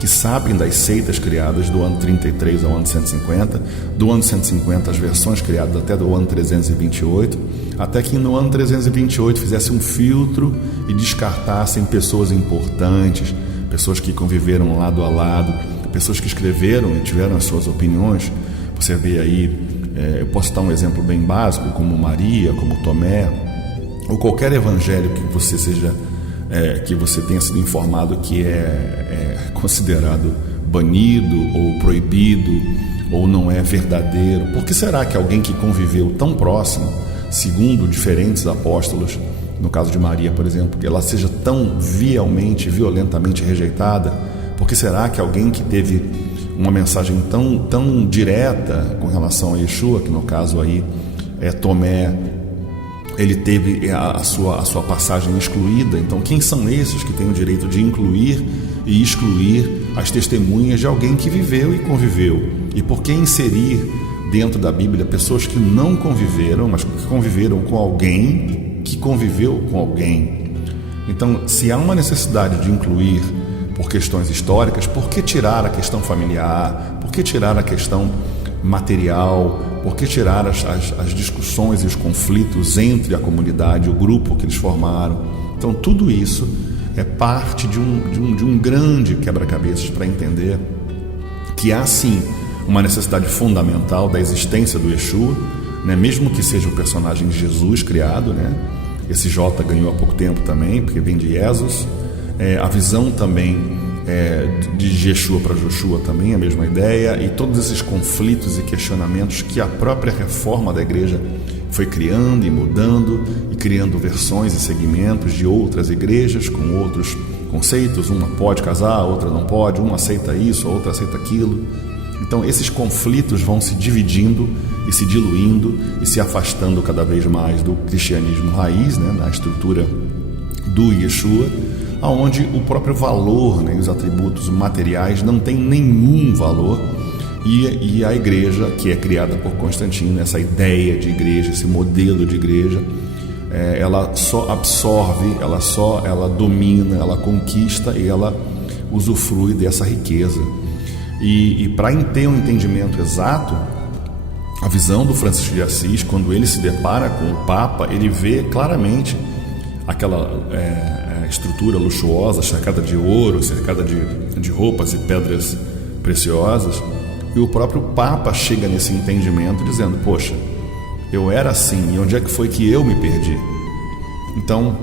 que sabem das seitas criadas do ano 33 ao ano 150, do ano 150 as versões criadas até do ano 328, até que no ano 328 fizesse um filtro e descartassem pessoas importantes, pessoas que conviveram lado a lado, pessoas que escreveram e tiveram as suas opiniões. Você vê aí, eu posso dar um exemplo bem básico, como Maria, como Tomé, ou qualquer evangelho que você seja, que você tenha sido informado que é considerado banido ou proibido ou não é verdadeiro. Por que será que alguém que conviveu tão próximo, segundo diferentes apóstolos, no caso de Maria, por exemplo, que ela seja tão violentamente rejeitada? Por que será que alguém que teve uma mensagem tão direta com relação a Yeshua, que no caso aí é Tomé, ele teve a sua passagem excluída? Então, quem são esses que têm o direito de incluir e excluir as testemunhas de alguém que viveu e conviveu? E por que inserir dentro da Bíblia pessoas que não conviveram, mas que conviveram com alguém que conviveu com alguém? Então, se há uma necessidade de incluir por questões históricas, por que tirar a questão familiar? Por que tirar a questão material? Por que tirar as discussões e os conflitos entre a comunidade, o grupo que eles formaram? Então tudo isso é parte de um grande quebra-cabeças para entender que há sim uma necessidade fundamental da existência do Yeshua, né? Mesmo que seja o personagem de Jesus criado, né? Esse J ganhou há pouco tempo também, porque vem de Jesus. A visão também de Yeshua para Joshua também, a mesma ideia, e todos esses conflitos e questionamentos que a própria reforma da igreja foi criando e mudando e criando versões e segmentos de outras igrejas com outros conceitos. Uma pode casar, a outra não pode, uma aceita isso, a outra aceita aquilo. Então esses conflitos vão se dividindo e se diluindo e se afastando cada vez mais do cristianismo raiz, né, na estrutura do Yeshua, onde o próprio valor, né, os atributos materiais não tem nenhum valor, e a igreja, que é criada por Constantino, essa ideia de igreja, esse modelo de igreja, ela só absorve, ela domina, ela conquista e ela usufrui dessa riqueza. E para ter um entendimento exato, a visão do Francisco de Assis, quando ele se depara com o Papa, ele vê claramente aquela estrutura luxuosa, cercada de ouro, cercada de roupas e pedras preciosas, e o próprio Papa chega nesse entendimento dizendo: poxa, eu era assim, e onde é que foi que eu me perdi? Então,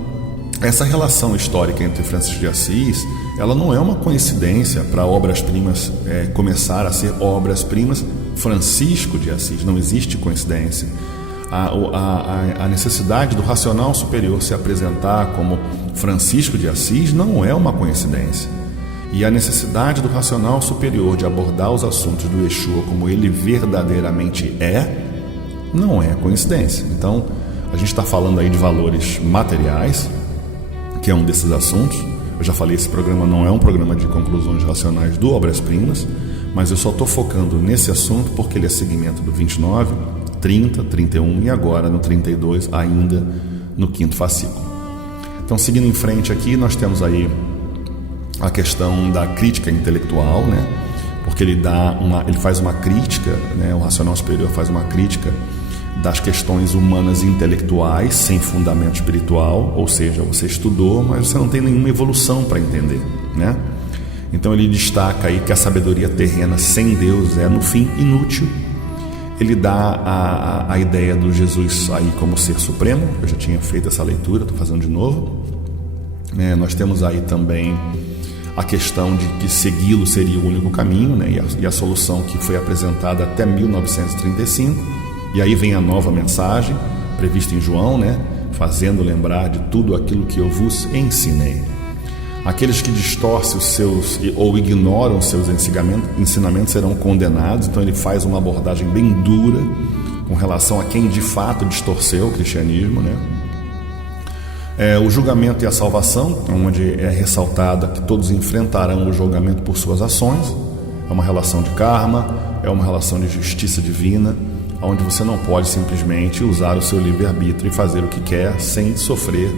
essa relação histórica entre Francisco de Assis, ela não é uma coincidência para obras-primas começar a ser obras-primas Francisco de Assis. Não existe coincidência. A necessidade do racional superior se apresentar como Francisco de Assis não é uma coincidência. E a necessidade do racional superior de abordar os assuntos do Yeshua como ele verdadeiramente não é coincidência. Então, a gente está falando aí de valores materiais, que é um desses assuntos. Eu já falei, esse programa não é um programa de conclusões racionais do Obras-Primas, mas eu só estou focando nesse assunto porque ele é segmento do 29, 30, 31 e agora no 32, ainda no 5º fascículo. Então, seguindo em frente aqui, nós temos aí a questão da crítica intelectual, né? Porque ele faz uma crítica, né? O racional superior faz uma crítica das questões humanas e intelectuais sem fundamento espiritual, ou seja, você estudou, mas você não tem nenhuma evolução para entender, né? Então ele destaca aí que a sabedoria terrena sem Deus é, no fim, inútil. Ele dá a ideia do Jesus aí como ser supremo. Eu já tinha feito essa leitura, estou fazendo de novo. Nós temos aí também a questão de que segui-lo seria o único caminho, né? E a solução que foi apresentada até 1935. E aí vem a nova mensagem, prevista em João, né? Fazendo lembrar de tudo aquilo que eu vos ensinei. Aqueles que distorcem os seus ou ignoram os seus ensinamentos serão condenados. Então ele faz uma abordagem bem dura com relação a quem de fato distorceu o cristianismo, né? O julgamento e a salvação, onde é ressaltada que todos enfrentarão o julgamento por suas ações. É uma relação de karma, é uma relação de justiça divina, onde você não pode simplesmente usar o seu livre-arbítrio e fazer o que quer sem sofrer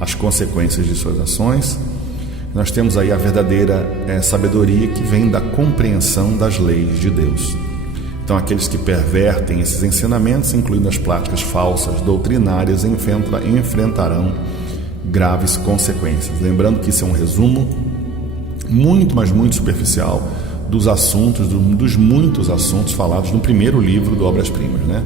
as consequências de suas ações. Nós temos aí a verdadeira sabedoria que vem da compreensão das leis de Deus. Então, aqueles que pervertem esses ensinamentos, incluindo as práticas falsas, doutrinárias, enfrentarão graves consequências. Lembrando que isso é um resumo muito, mas muito superficial dos assuntos, dos muitos assuntos falados no primeiro livro do Obras-Primas, né?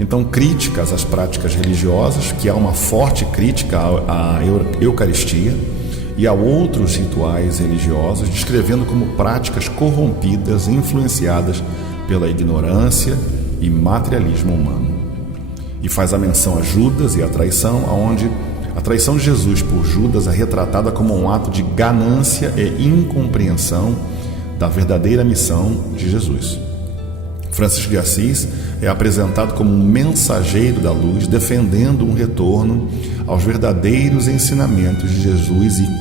Então, críticas às práticas religiosas, que há uma forte crítica à Eucaristia e a outros rituais religiosos, descrevendo como práticas corrompidas, influenciadas pela ignorância e materialismo humano. E faz a menção a Judas e a traição, onde a traição de Jesus por Judas é retratada como um ato de ganância e incompreensão da verdadeira missão de Jesus. Francisco de Assis é apresentado como um mensageiro da luz, defendendo um retorno aos verdadeiros ensinamentos de Jesus e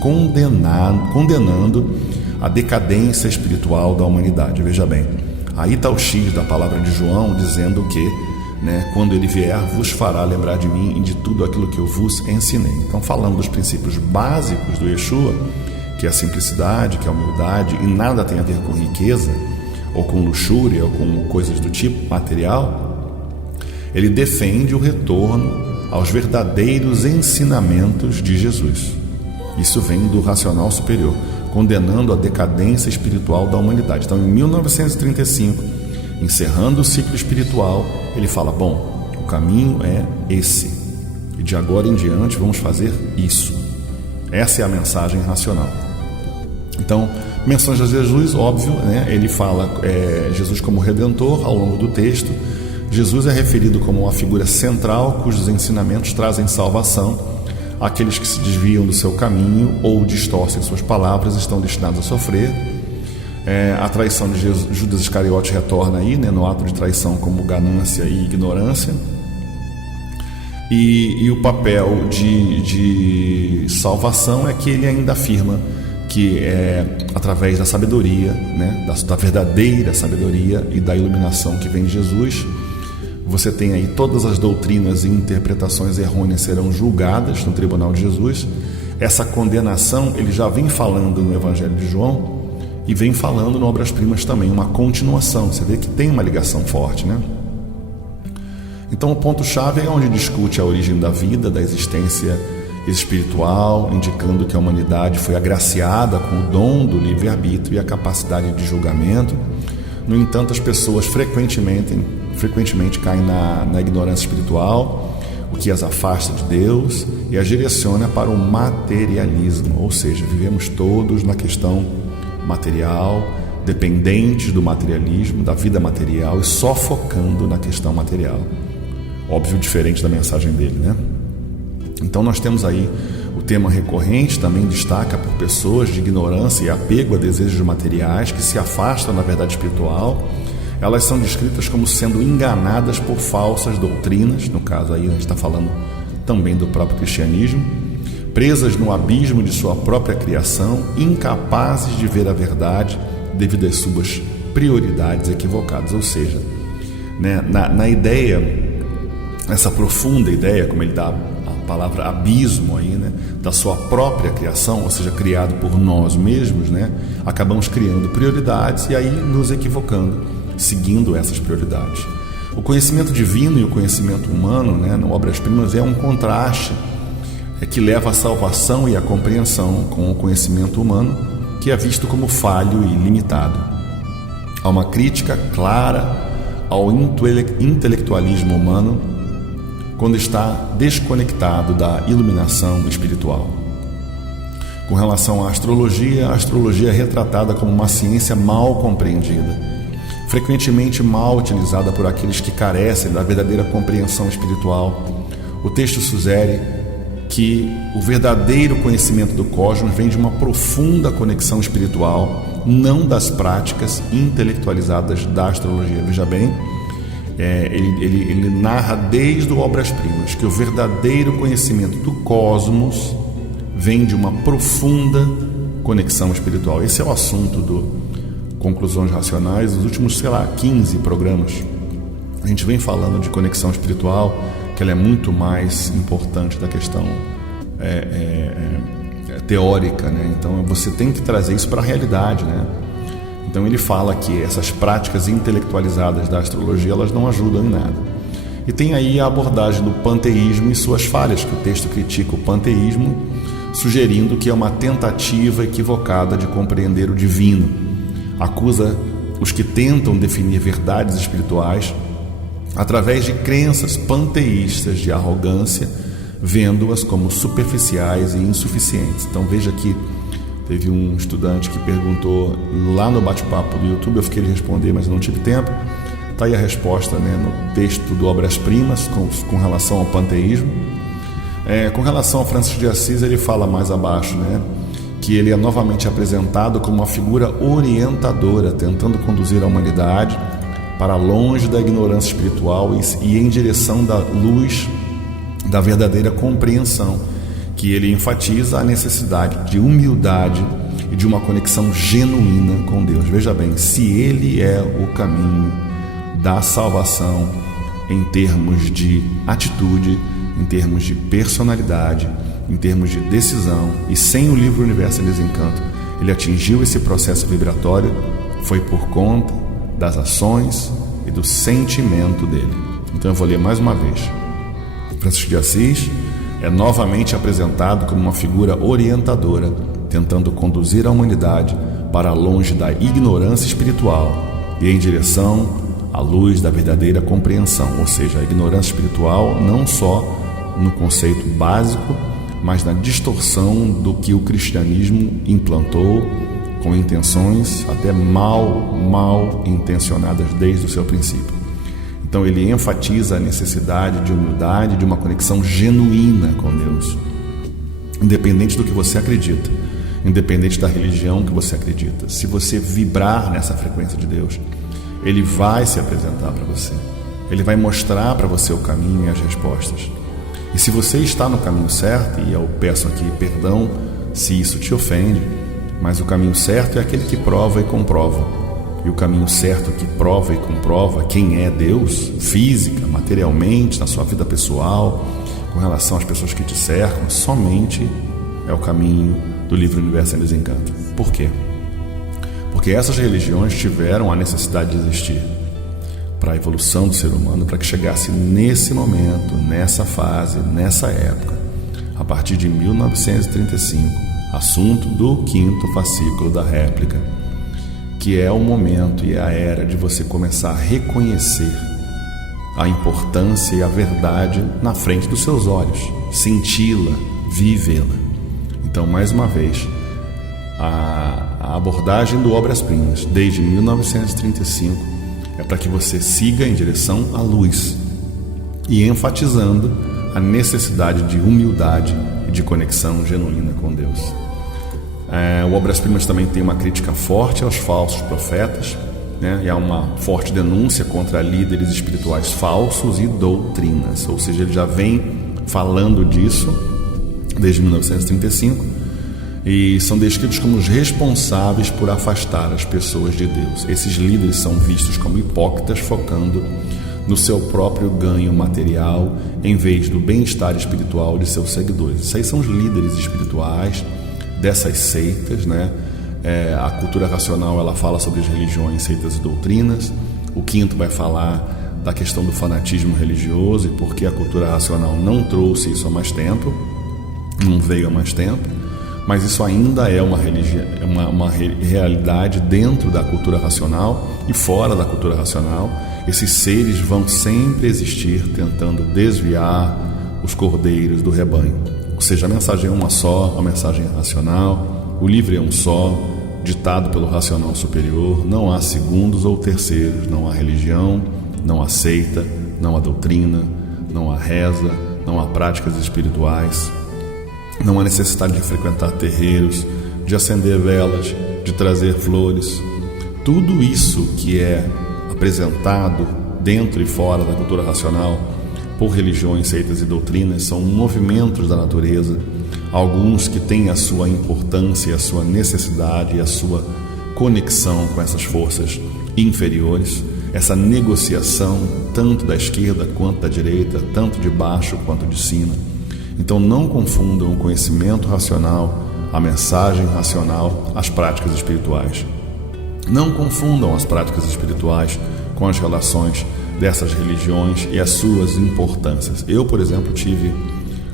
condenando a decadência espiritual da humanidade. Veja bem, aí está o X da palavra de João, dizendo que, quando ele vier, vos fará lembrar de mim e de tudo aquilo que eu vos ensinei. Então, falando dos princípios básicos do Yeshua, que é a simplicidade, que é a humildade, e nada tem a ver com riqueza, ou com luxúria, ou com coisas do tipo material, ele defende o retorno aos verdadeiros ensinamentos de Jesus. Isso vem do racional superior, condenando a decadência espiritual da humanidade. Então, em 1935, encerrando o ciclo espiritual, ele fala: bom, o caminho é esse, e de agora em diante vamos fazer isso. Essa é a mensagem racional. Então, menções a Jesus, óbvio, né? Ele fala Jesus como Redentor ao longo do texto. Jesus é referido como uma figura central cujos ensinamentos trazem salvação. Aqueles que se desviam do seu caminho ou distorcem suas palavras estão destinados a sofrer. A traição de Judas Iscariote retorna aí, né, no ato de traição, como ganância e ignorância. E o papel de salvação é que ele ainda afirma que através da sabedoria, né, da verdadeira sabedoria e da iluminação que vem de Jesus, você tem aí todas as doutrinas e interpretações errôneas serão julgadas no tribunal de Jesus. Essa condenação ele já vem falando no Evangelho de João e vem falando no Obras Primas também, uma continuação. Você vê que tem uma ligação forte, né? Então o ponto-chave é onde discute a origem da vida, da existência espiritual, indicando que a humanidade foi agraciada com o dom do livre-arbítrio e a capacidade de julgamento. No entanto, as pessoas frequentemente caem na ignorância espiritual, o que as afasta de Deus e as direciona para o materialismo, ou seja, vivemos todos na questão material, dependentes do materialismo, da vida material e só focando na questão material. Óbvio, diferente da mensagem dele, né? Então nós temos aí o tema recorrente, também destaca por pessoas de ignorância e apego a desejos materiais que se afastam da verdade espiritual. Elas são descritas como sendo enganadas por falsas doutrinas, no caso aí a gente está falando também do próprio cristianismo, presas no abismo de sua própria criação, incapazes de ver a verdade devido às suas prioridades equivocadas. Ou seja, né, na ideia, essa profunda ideia, como ele dá a palavra abismo aí, né, da sua própria criação, ou seja, criado por nós mesmos, né, acabamos criando prioridades e aí nos equivocando, seguindo essas prioridades. O conhecimento divino e o conhecimento humano, né, no Obras Primas, é um contraste que leva à salvação e à compreensão com o conhecimento humano, que é visto como falho e limitado. Há uma crítica clara ao intelectualismo humano quando está desconectado da iluminação espiritual. Com relação à astrologia, a astrologia é retratada como uma ciência mal compreendida, frequentemente mal utilizada por aqueles que carecem da verdadeira compreensão espiritual. O texto sugere que o verdadeiro conhecimento do cosmos vem de uma profunda conexão espiritual, não das práticas intelectualizadas da astrologia. Veja bem, ele narra desde o Obras Primas que o verdadeiro conhecimento do cosmos vem de uma profunda conexão espiritual. Esse é o assunto do Conclusões Racionais. Nos últimos, 15 programas, a gente vem falando de conexão espiritual, que ela é muito mais importante da questão teórica, né? Então você tem que trazer isso para a realidade, né? Então ele fala que essas práticas intelectualizadas da astrologia, elas não ajudam em nada. E tem aí a abordagem do panteísmo e suas falhas, que o texto critica o panteísmo, sugerindo que é uma tentativa equivocada de compreender o divino. Acusa os que tentam definir verdades espirituais através de crenças panteístas de arrogância, vendo-as como superficiais e insuficientes. Então veja que teve um estudante que perguntou lá no bate-papo do YouTube, eu fiquei de responder, mas não tive tempo. Está aí a resposta, né, no texto do Obras Primas com relação ao panteísmo. Com relação ao Francisco de Assis, ele fala mais abaixo, né, que ele é novamente apresentado como uma figura orientadora, tentando conduzir a humanidade para longe da ignorância espiritual e em direção da luz da verdadeira compreensão, que ele enfatiza a necessidade de humildade e de uma conexão genuína com Deus. Veja bem, se ele é o caminho da salvação em termos de atitude, em termos de personalidade, em termos de decisão, e sem o livro Universo em Desencanto ele atingiu esse processo vibratório, foi por conta das ações e do sentimento dele. Então eu vou ler mais uma vez. Francisco de Assis é novamente apresentado como uma figura orientadora, tentando conduzir a humanidade para longe da ignorância espiritual e em direção à luz da verdadeira compreensão, ou seja, a ignorância espiritual não só no conceito básico, mas na distorção do que o cristianismo implantou com intenções até mal intencionadas desde o seu princípio. Então ele enfatiza a necessidade de humildade, de uma conexão genuína com Deus, independente do que você acredita, independente da religião que você acredita. Se você vibrar nessa frequência de Deus, Ele vai se apresentar para você, Ele vai mostrar para você o caminho e as respostas. E se você está no caminho certo, e eu peço aqui perdão se isso te ofende, mas o caminho certo é aquele que prova e comprova. E o caminho certo que prova e comprova quem é Deus, física, materialmente, na sua vida pessoal, com relação às pessoas que te cercam, somente é o caminho do livre universo em desencanto. Por quê? Porque essas religiões tiveram a necessidade de existir para a evolução do ser humano, para que chegasse nesse momento, nessa fase, nessa época, a partir de 1935, assunto do 5º fascículo da réplica, que é o momento e a era de você começar a reconhecer a importância e a verdade na frente dos seus olhos, senti-la, vivê-la. Então, mais uma vez, a abordagem do Obras-Primas, desde 1935, é para que você siga em direção à luz e enfatizando a necessidade de humildade e de conexão genuína com Deus. O Obras-Primas também tem uma crítica forte aos falsos profetas, né? E há uma forte denúncia contra líderes espirituais falsos e doutrinas, ou seja, ele já vem falando disso desde 1935 e são descritos como os responsáveis por afastar as pessoas de Deus. Esses líderes são vistos como hipócritas, focando no seu próprio ganho material em vez do bem-estar espiritual de seus seguidores. Isso aí são os líderes espirituais dessas seitas, né? A cultura racional, ela fala sobre as religiões, seitas e doutrinas. O quinto vai falar da questão do fanatismo religioso e por que a cultura racional não trouxe isso há mais tempo, não veio há mais tempo, mas isso ainda é uma realidade dentro da cultura racional e fora da cultura racional. Esses seres vão sempre existir tentando desviar os cordeiros do rebanho. Ou seja, a mensagem é uma só, a mensagem é racional, o livre é um só, ditado pelo racional superior, não há segundos ou terceiros, não há religião, não há seita, não há doutrina, não há reza, não há práticas espirituais, não há necessidade de frequentar terreiros, de acender velas, de trazer flores. Tudo isso que é apresentado dentro e fora da cultura racional por religiões, seitas e doutrinas são movimentos da natureza, alguns que têm a sua importância, a sua necessidade e a sua conexão com essas forças inferiores, essa negociação tanto da esquerda quanto da direita, tanto de baixo quanto de cima. Então não confundam o conhecimento racional, a mensagem racional, as práticas espirituais. Não confundam as práticas espirituais com as relações dessas religiões e as suas importâncias. Eu, por exemplo, tive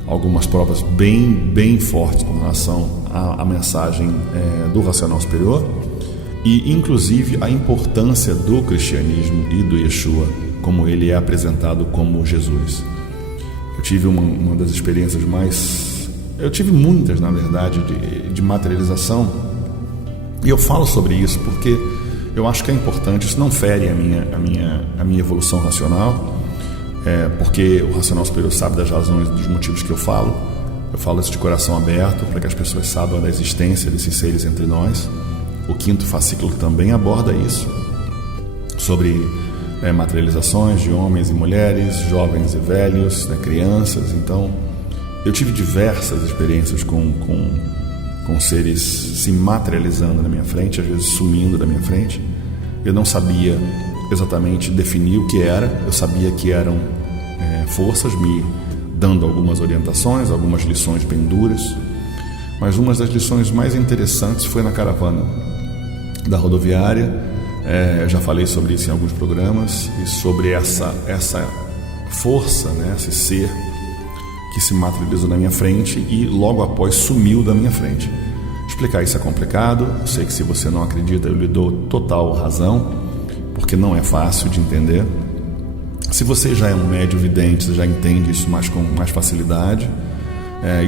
algumas provas bem fortes com relação à mensagem do racional superior e, inclusive, a importância do cristianismo e do Yeshua, como ele é apresentado como Jesus. Eu tive uma das experiências mais... Eu tive muitas, na verdade, de materialização, e eu falo sobre isso porque eu acho que é importante. Isso não fere a minha evolução racional, porque o racional superior sabe das razões e dos motivos que eu falo isso de coração aberto para que as pessoas saibam da existência desses seres entre nós. O 5º fascículo também aborda isso, sobre materializações de homens e mulheres, jovens e velhos, crianças. Então eu tive diversas experiências com seres se materializando na minha frente, às vezes sumindo da minha frente. Eu não sabia exatamente definir o que era, eu sabia que eram forças me dando algumas orientações, algumas lições bem duras, mas uma das lições mais interessantes foi na caravana da rodoviária. Eu já falei sobre isso em alguns programas, e sobre essa força, né, esse ser que se materializou na minha frente e logo após sumiu da minha frente. Explicar isso é complicado, eu sei que se você não acredita eu lhe dou total razão, porque não é fácil de entender. Se você já é um médium vidente, você já entende isso com mais facilidade.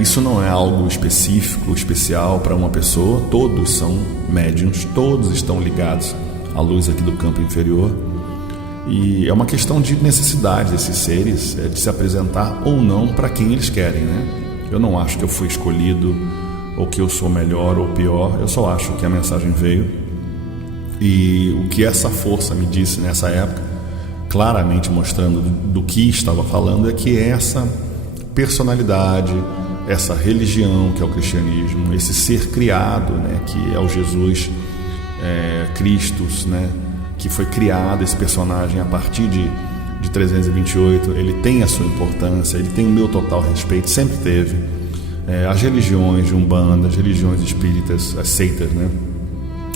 Isso não é algo específico, especial para uma pessoa, todos são médiums, todos estão ligados à luz aqui do campo inferior. E é uma questão de necessidade desses seres, de se apresentar ou não para quem eles querem, né? Eu não acho que eu fui escolhido ou que eu sou melhor ou pior, eu só acho que a mensagem veio. E o que essa força me disse nessa época, claramente mostrando do que estava falando, é que essa personalidade, essa religião que é o cristianismo, esse ser criado, né, que é o Jesus Cristo, né, que foi criado, esse personagem a partir de 328, ele tem a sua importância, ele tem o meu total respeito, sempre teve. As religiões de Umbanda, as religiões espíritas, as seitas, né,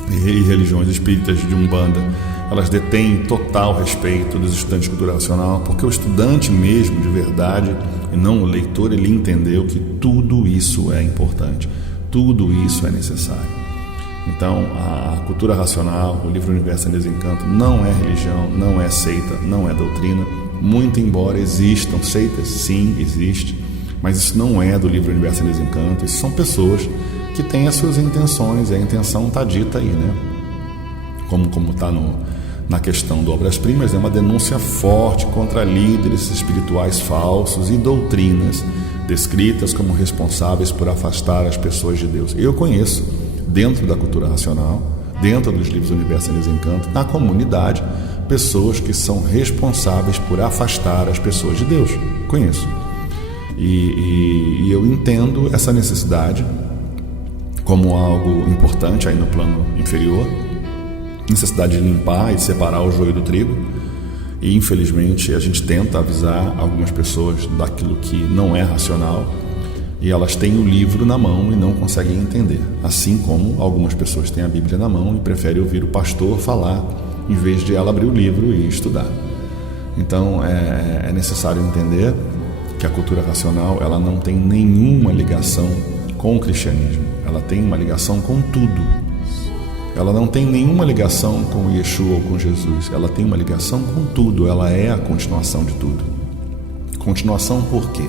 e religiões espíritas de Umbanda, elas detêm total respeito dos estudantes de cultura racional, porque o estudante mesmo, de verdade, e não o leitor, ele entendeu que tudo isso é importante, tudo isso é necessário. Então, a cultura racional, o livro Universo em Desencanto, não é religião, não é seita, não é doutrina, muito embora existam seitas, sim, existe, mas isso não é do livro Universo em Desencanto, isso são pessoas que têm as suas intenções, e a intenção está dita aí, né? Como está na questão do Obras-Primas, é uma denúncia forte contra líderes espirituais falsos e doutrinas descritas como responsáveis por afastar as pessoas de Deus. Eu conheço, dentro da cultura racional, dentro dos livros do Universo em Desencanto, na comunidade, pessoas que são responsáveis por afastar as pessoas de Deus. Conheço. E eu entendo essa necessidade como algo importante aí no plano inferior, necessidade de limpar e separar o joio do trigo. E infelizmente a gente tenta avisar algumas pessoas daquilo que não é racional, e elas têm o livro na mão e não conseguem entender, assim como algumas pessoas têm a Bíblia na mão e preferem ouvir o pastor falar em vez de ela abrir o livro e estudar. Então é necessário entender que a cultura racional, ela não tem nenhuma ligação com o cristianismo, ela tem uma ligação com tudo. Ela não tem nenhuma ligação com Yeshua ou com Jesus, ela tem uma ligação com tudo, ela é a continuação de tudo. Continuação por quê?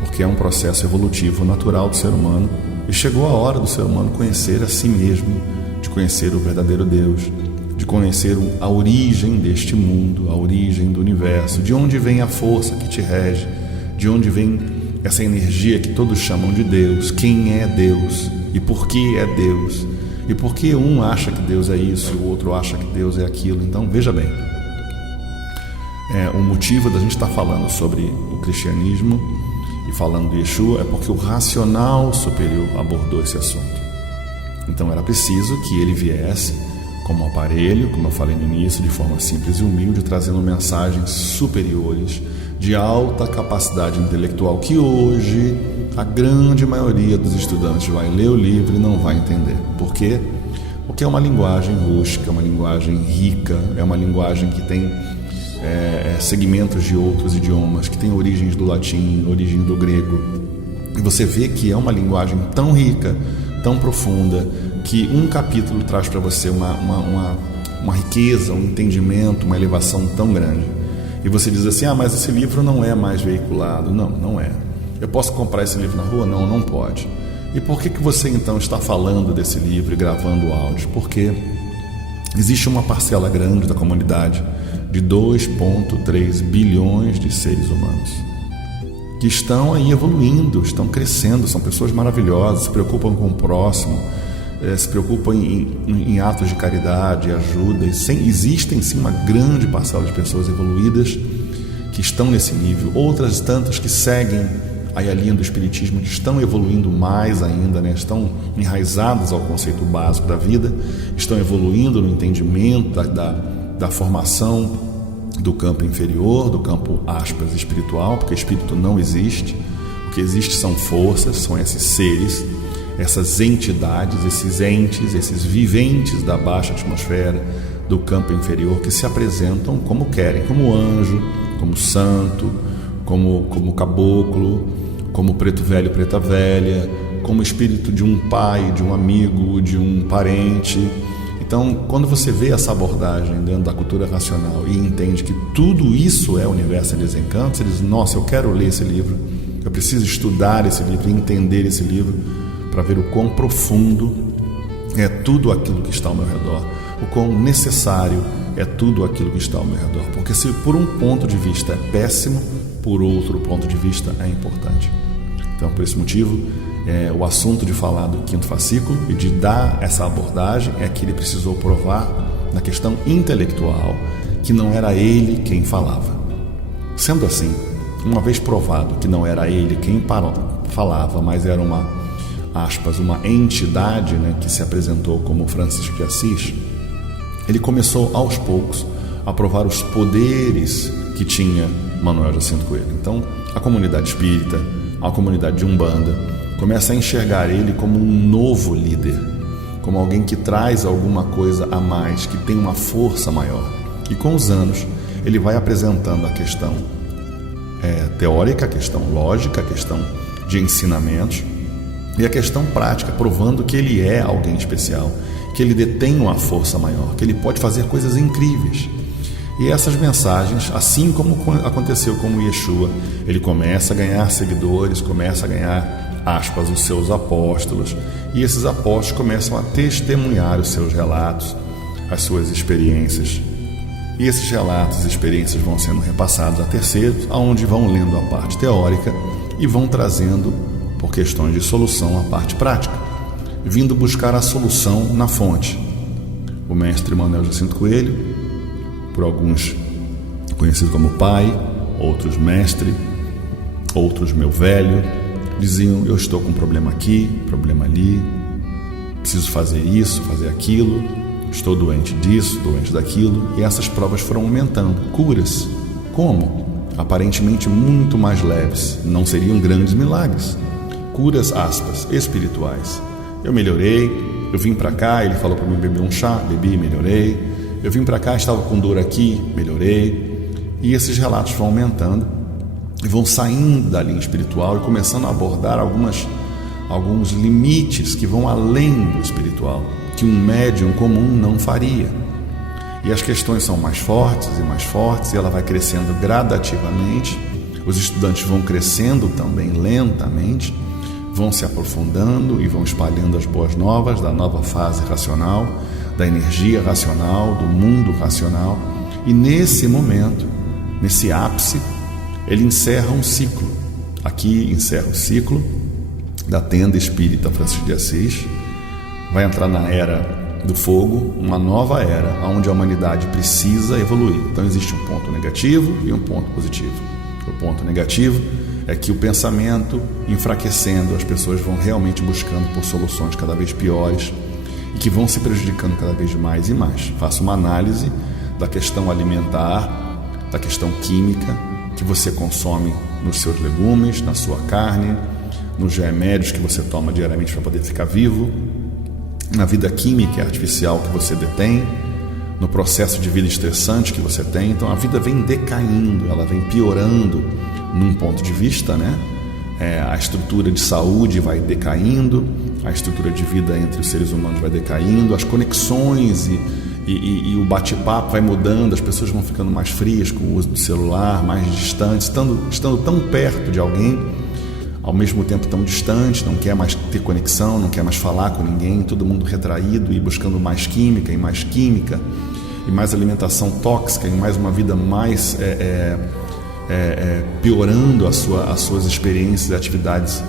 Porque é um processo evolutivo natural do ser humano, e chegou a hora do ser humano conhecer a si mesmo, de conhecer o verdadeiro Deus, de conhecer a origem deste mundo, a origem do universo, de onde vem a força que te rege, de onde vem essa energia que todos chamam de Deus, quem é Deus e por que é Deus. E por que um acha que Deus é isso e o outro acha que Deus é aquilo? Então, veja bem, o motivo da gente estar falando sobre o cristianismo e falando de Yeshua é porque o racional superior abordou esse assunto. Então, era preciso que ele viesse como aparelho, como eu falei no início, de forma simples e humilde, trazendo mensagens superiores, de alta capacidade intelectual, que hoje a grande maioria dos estudantes vai ler o livro e não vai entender. Por quê? Porque é uma linguagem rústica, uma linguagem rica, é uma linguagem que tem segmentos de outros idiomas, que tem origens do latim, origem do grego. E você vê que é uma linguagem tão rica, tão profunda, que um capítulo traz para você uma riqueza, um entendimento, uma elevação tão grande. E você diz assim, mas esse livro não é mais veiculado. Não, não é. Eu posso comprar esse livro na rua? Não, não pode. E por que você então está falando desse livro e gravando o áudio? Porque existe uma parcela grande da comunidade de 2,3 bilhões de seres humanos que estão aí evoluindo, estão crescendo, são pessoas maravilhosas, se preocupam com o próximo, se preocupam em atos de caridade, ajuda. Existem sim uma grande parcela de pessoas evoluídas que estão nesse nível, outras tantas que seguem aí a linha do espiritismo, que estão evoluindo mais ainda, né? Estão enraizadas ao conceito básico da vida, estão evoluindo no entendimento da formação do campo inferior, do campo, aspas, espiritual, porque espírito não existe. O que existe são forças, são esses seres, essas entidades, esses entes, esses viventes da baixa atmosfera, do campo inferior, que se apresentam como querem, como anjo, como santo, como caboclo, como preto velho, preta velha, como espírito de um pai, de um amigo, de um parente. Então, quando você vê essa abordagem dentro da cultura racional e entende que tudo isso é o universo em desencanto, você diz, nossa, eu quero ler esse livro, eu preciso estudar esse livro, entender esse livro, para ver o quão profundo é tudo aquilo que está ao meu redor, o quão necessário é tudo aquilo que está ao meu redor. Porque se por um ponto de vista é péssimo, por outro ponto de vista é importante. Então, por esse motivo, o assunto de falar do quinto fascículo e de dar essa abordagem é que ele precisou provar na questão intelectual que não era ele quem falava. Sendo assim, uma vez provado que não era ele quem falava, mas era uma entidade, né, que se apresentou como Francisco de Assis, ele começou aos poucos a provar os poderes que tinha Manuel Jacinto Coelho. Então, a comunidade espírita, a comunidade de Umbanda, começa a enxergar ele como um novo líder, como alguém que traz alguma coisa a mais, que tem uma força maior. E com os anos, ele vai apresentando a questão teórica, a questão lógica, a questão de ensinamentos e a questão prática, provando que ele é alguém especial, que ele detém uma força maior, que ele pode fazer coisas incríveis. E essas mensagens, assim como aconteceu com o Yeshua, ele começa a ganhar seguidores, começa a ganhar, aspas, os seus apóstolos, e esses apóstolos começam a testemunhar os seus relatos, as suas experiências. E esses relatos e experiências vão sendo repassados a terceiros, aonde vão lendo a parte teórica e vão trazendo, por questões de solução, a parte prática, vindo buscar a solução na fonte. O mestre Manuel Jacinto Coelho, por alguns conhecido como pai, outros mestre, outros meu velho, diziam, eu estou com um problema aqui, problema ali, preciso fazer isso, fazer aquilo, estou doente disso, doente daquilo, e essas provas foram aumentando. Curas, como? Aparentemente muito mais leves, não seriam grandes milagres. Curas, aspas, espirituais. Eu melhorei, eu vim para cá, ele falou para mim beber um chá, bebi, melhorei. Eu vim para cá, estava com dor aqui, melhorei. E esses relatos vão aumentando e vão saindo da linha espiritual e começando a abordar alguns limites que vão além do espiritual, que um médium comum não faria. E as questões são mais fortes, e ela vai crescendo gradativamente. Os estudantes vão crescendo também lentamente, vão se aprofundando e vão espalhando as boas novas da nova fase racional, da energia racional, do mundo racional. E nesse momento, nesse ápice, ele encerra um ciclo. Aqui encerra o ciclo da tenda espírita Francisco de Assis. Vai entrar na era do fogo, uma nova era, onde a humanidade precisa evoluir. Então existe um ponto negativo e um ponto positivo. O ponto negativo é que o pensamento enfraquecendo, as pessoas vão realmente buscando por soluções cada vez piores e que vão se prejudicando cada vez mais e mais. Faça uma análise da questão alimentar, da questão química que você consome nos seus legumes, na sua carne, nos remédios que você toma diariamente para poder ficar vivo, na vida química e artificial que você detém, no processo de vida estressante que você tem. Então a vida vem decaindo, ela vem piorando num ponto de vista, né? A estrutura de saúde vai decaindo, a estrutura de vida entre os seres humanos vai decaindo, as conexões e o bate-papo vai mudando, as pessoas vão ficando mais frias com o uso do celular, mais distantes, estando tão perto de alguém, ao mesmo tempo tão distante, não quer mais ter conexão, não quer mais falar com ninguém, todo mundo retraído e buscando mais química e mais alimentação tóxica e mais uma vida mais piorando as suas experiências e atividades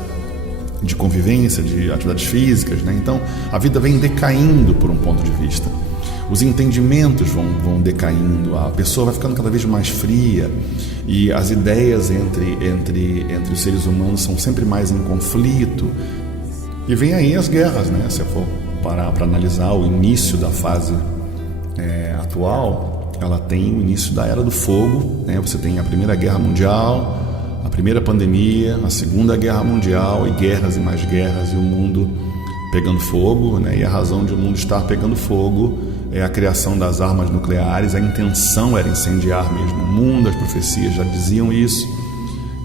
de convivência, de atividades físicas, né? Então a vida vem decaindo por um ponto de vista, os entendimentos vão decaindo, a pessoa vai ficando cada vez mais fria e as ideias entre os seres humanos são sempre mais em conflito. E vem aí as guerras, né? Se eu for parar para analisar o início da fase atual, ela tem o início da Era do Fogo, né? Você tem a Primeira Guerra Mundial, a primeira pandemia, a Segunda Guerra Mundial e guerras e mais guerras e o mundo pegando fogo, né? E a razão de o mundo estar pegando fogo a criação das armas nucleares. A intenção era incendiar mesmo o mundo, as profecias já diziam isso.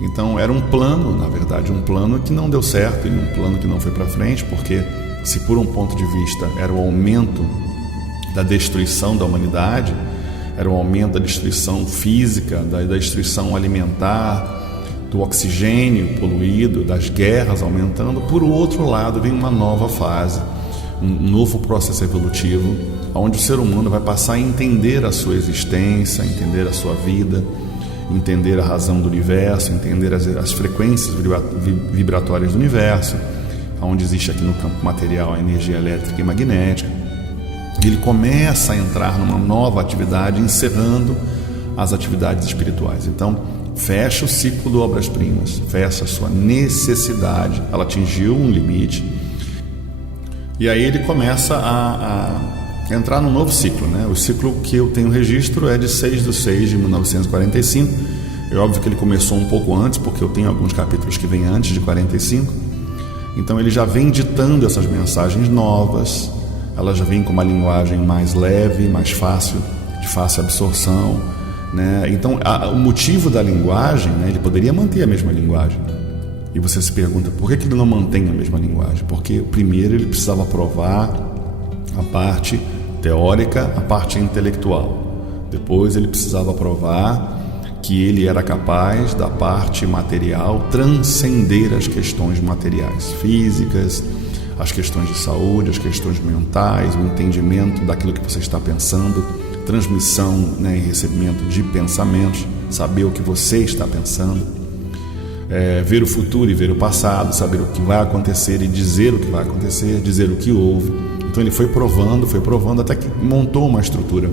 Então era um plano, na verdade, um plano que não deu certo e um plano que não foi para frente, porque se por um ponto de vista era o aumento da destruição da humanidade, era o aumento da destruição física, da destruição alimentar, do oxigênio poluído, das guerras aumentando, por outro lado vem uma nova fase, um novo processo evolutivo, onde o ser humano vai passar a entender a sua existência, entender a sua vida, entender a razão do universo, entender as frequências vibratórias do universo, onde existe aqui no campo material a energia elétrica e magnética. Ele começa a entrar numa nova atividade, encerrando as atividades espirituais. Então, fecha o ciclo do Obras-Primas, fecha a sua necessidade, ela atingiu um limite, e aí ele começa a entrar num novo ciclo, né? O ciclo que eu tenho registro é de 6/6/1945. É óbvio que ele começou um pouco antes, porque eu tenho alguns capítulos que vêm antes de 45. Então ele já vem ditando essas mensagens novas, elas já vêm com uma linguagem mais leve, mais fácil, de fácil absorção, né? Então o motivo da linguagem, né, ele poderia manter a mesma linguagem. E você se pergunta, por que ele não mantém a mesma linguagem? Porque primeiro ele precisava provar a parte teórica, a parte intelectual. Depois ele precisava provar que ele era capaz da parte material transcender as questões materiais, físicas, as questões de saúde, as questões mentais, o entendimento daquilo que você está pensando, transmissão, né, e recebimento de pensamentos, saber o que você está pensando, ver o futuro e ver o passado, saber o que vai acontecer e dizer o que vai acontecer, dizer o que houve. Então ele foi provando até que montou uma estrutura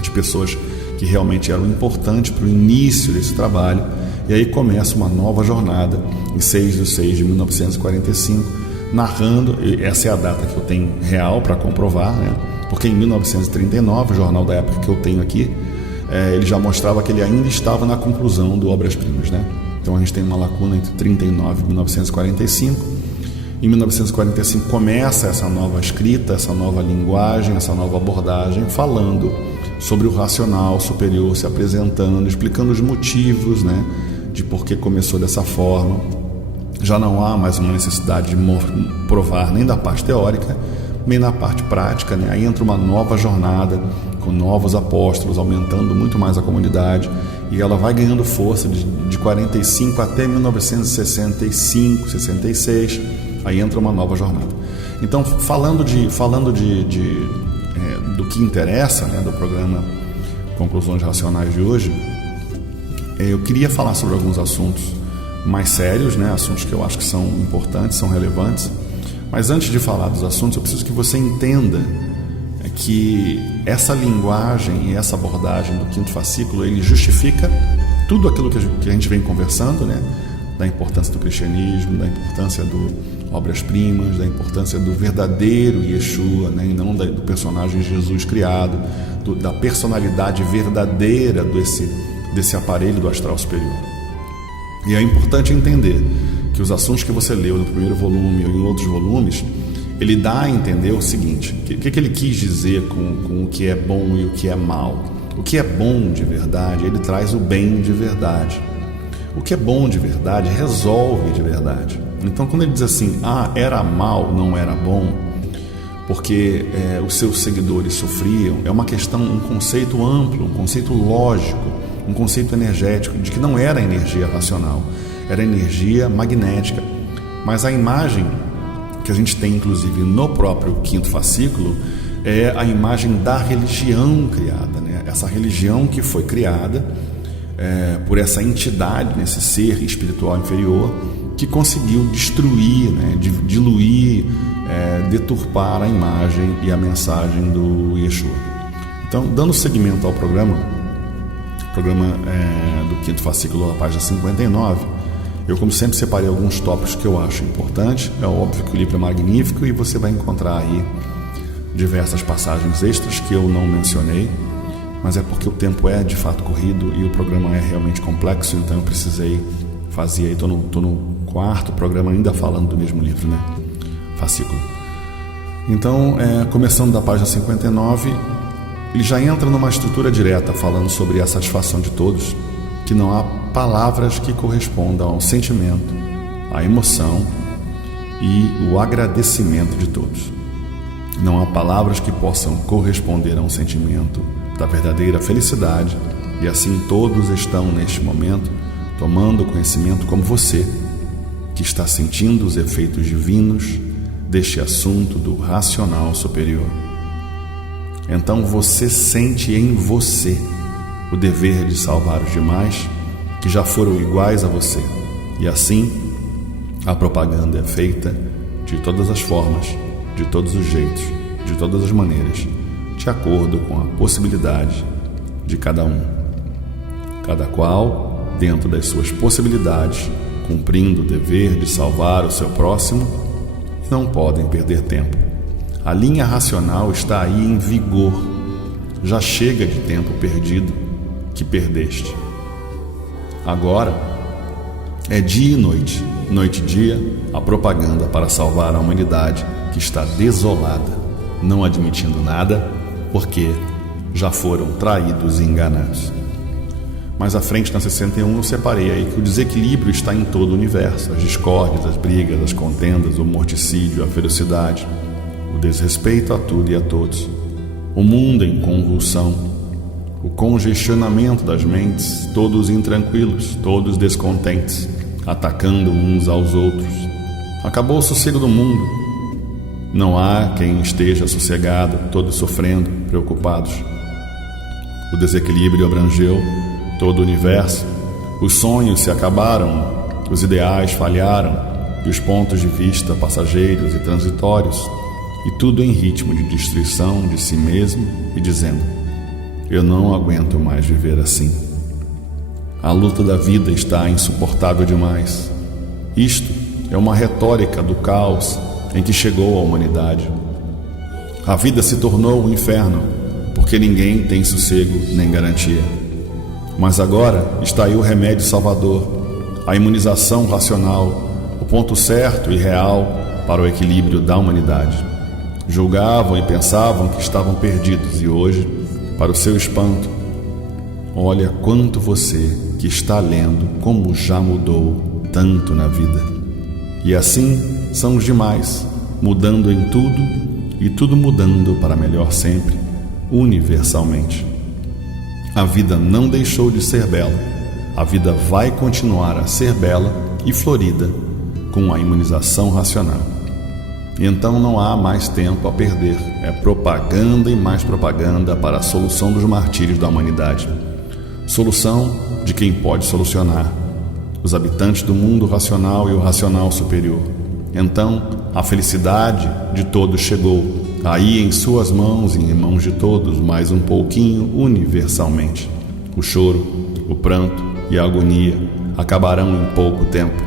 de pessoas que realmente eram importantes para o início desse trabalho. E aí começa uma nova jornada em 6/6/1945, narrando, essa é a data que eu tenho real para comprovar, né? Porque em 1939, o jornal da época que eu tenho aqui, ele já mostrava que ele ainda estava na conclusão do Obras-Primas, né? Então a gente tem uma lacuna entre 39 e 1945. Em 1945 começa essa nova escrita, essa nova linguagem, essa nova abordagem, falando sobre o racional superior, se apresentando, explicando os motivos, né, de por que começou dessa forma. Já não há mais uma necessidade de provar nem da parte teórica, nem na parte prática, né? Aí entra uma nova jornada com novos apóstolos, aumentando muito mais a comunidade, e ela vai ganhando força de 45 até 1965, 66. Aí entra uma nova jornada. Então, falando do que interessa, né, do programa Conclusões Racionais de hoje, eu queria falar sobre alguns assuntos mais sérios, né, assuntos que eu acho que são importantes, são relevantes. Mas antes de falar dos assuntos, eu preciso que você entenda que essa linguagem e essa abordagem do quinto fascículo, ele justifica tudo aquilo que a gente vem conversando, né, da importância do cristianismo, da importância do Obras-Primas, da importância do verdadeiro Yeshua, né, e não do personagem Jesus criado, da personalidade verdadeira desse aparelho do astral superior. E é importante entender que os assuntos que você leu no primeiro volume ou em outros volumes, ele dá a entender o seguinte, o que ele quis dizer com o que é bom e o que é mal. O que é bom de verdade, ele traz o bem de verdade. O que é bom de verdade, resolve de verdade. Então, quando ele diz assim, era mal, não era bom, porque os seus seguidores sofriam, é uma questão, um conceito amplo, um conceito lógico, um conceito energético, de que não era energia racional, era energia magnética. Mas a imagem que a gente tem, inclusive, no próprio quinto fascículo, é a imagem da religião criada, né? Essa religião que foi criada por essa entidade, nesse ser espiritual inferior, que conseguiu destruir, né, diluir, deturpar a imagem e a mensagem do Yeshua. Então, dando seguimento ao programa do quinto fascículo, na página 59, eu, como sempre, separei alguns tópicos que eu acho importantes. É óbvio que o livro é magnífico e você vai encontrar aí diversas passagens extras que eu não mencionei, mas é porque o tempo é de fato corrido e o programa é realmente complexo, então eu precisei fazer, estou no quarto programa ainda falando do mesmo livro, né? Fascículo. Então, começando da página 59, ele já entra numa estrutura direta falando sobre a satisfação de todos, que não há palavras que correspondam ao sentimento, à emoção e o agradecimento de todos. Não há palavras que possam corresponder a um sentimento da verdadeira felicidade, e assim todos estão neste momento tomando conhecimento como você, que está sentindo os efeitos divinos deste assunto do racional superior. Então você sente em você o dever de salvar os demais que já foram iguais a você, e assim a propaganda é feita de todas as formas, de todos os jeitos, de todas as maneiras, de acordo com a possibilidade de cada um. Cada qual, dentro das suas possibilidades, cumprindo o dever de salvar o seu próximo, não podem perder tempo. A linha racional está aí em vigor. Já chega de tempo perdido que perdeste. Agora é dia e noite, noite e dia, a propaganda para salvar a humanidade que está desolada, não admitindo nada, porque já foram traídos e enganados. Mais à frente, na 61, eu separei aí que o desequilíbrio está em todo o universo. As discórdias, as brigas, as contendas, o morticídio, a ferocidade, o desrespeito a tudo e a todos, o mundo em convulsão, o congestionamento das mentes, todos intranquilos, todos descontentes, atacando uns aos outros. Acabou o sossego do mundo. Não há quem esteja sossegado, todos sofrendo, preocupados. O desequilíbrio abrangeu todo o universo, os sonhos se acabaram, os ideais falharam, e os pontos de vista passageiros e transitórios, e tudo em ritmo de destruição de si mesmo e dizendo: eu não aguento mais viver assim. A luta da vida está insuportável demais. Isto é uma retórica do caos em que chegou a humanidade. A vida se tornou um inferno, porque ninguém tem sossego nem garantia. Mas agora está aí o remédio salvador, a imunização racional, o ponto certo e real para o equilíbrio da humanidade. Julgavam e pensavam que estavam perdidos, e hoje, para o seu espanto, olha quanto você que está lendo como já mudou tanto na vida. E assim são os demais, mudando em tudo e tudo mudando para melhor sempre, universalmente. A vida não deixou de ser bela. A vida vai continuar a ser bela e florida com a imunização racional. Então não há mais tempo a perder. É propaganda e mais propaganda para a solução dos martírios da humanidade. Solução de quem pode solucionar: os habitantes do mundo racional e o racional superior. Então a felicidade de todos chegou, aí em suas mãos e em mãos de todos, mais um pouquinho universalmente. O choro, o pranto e a agonia acabarão em pouco tempo.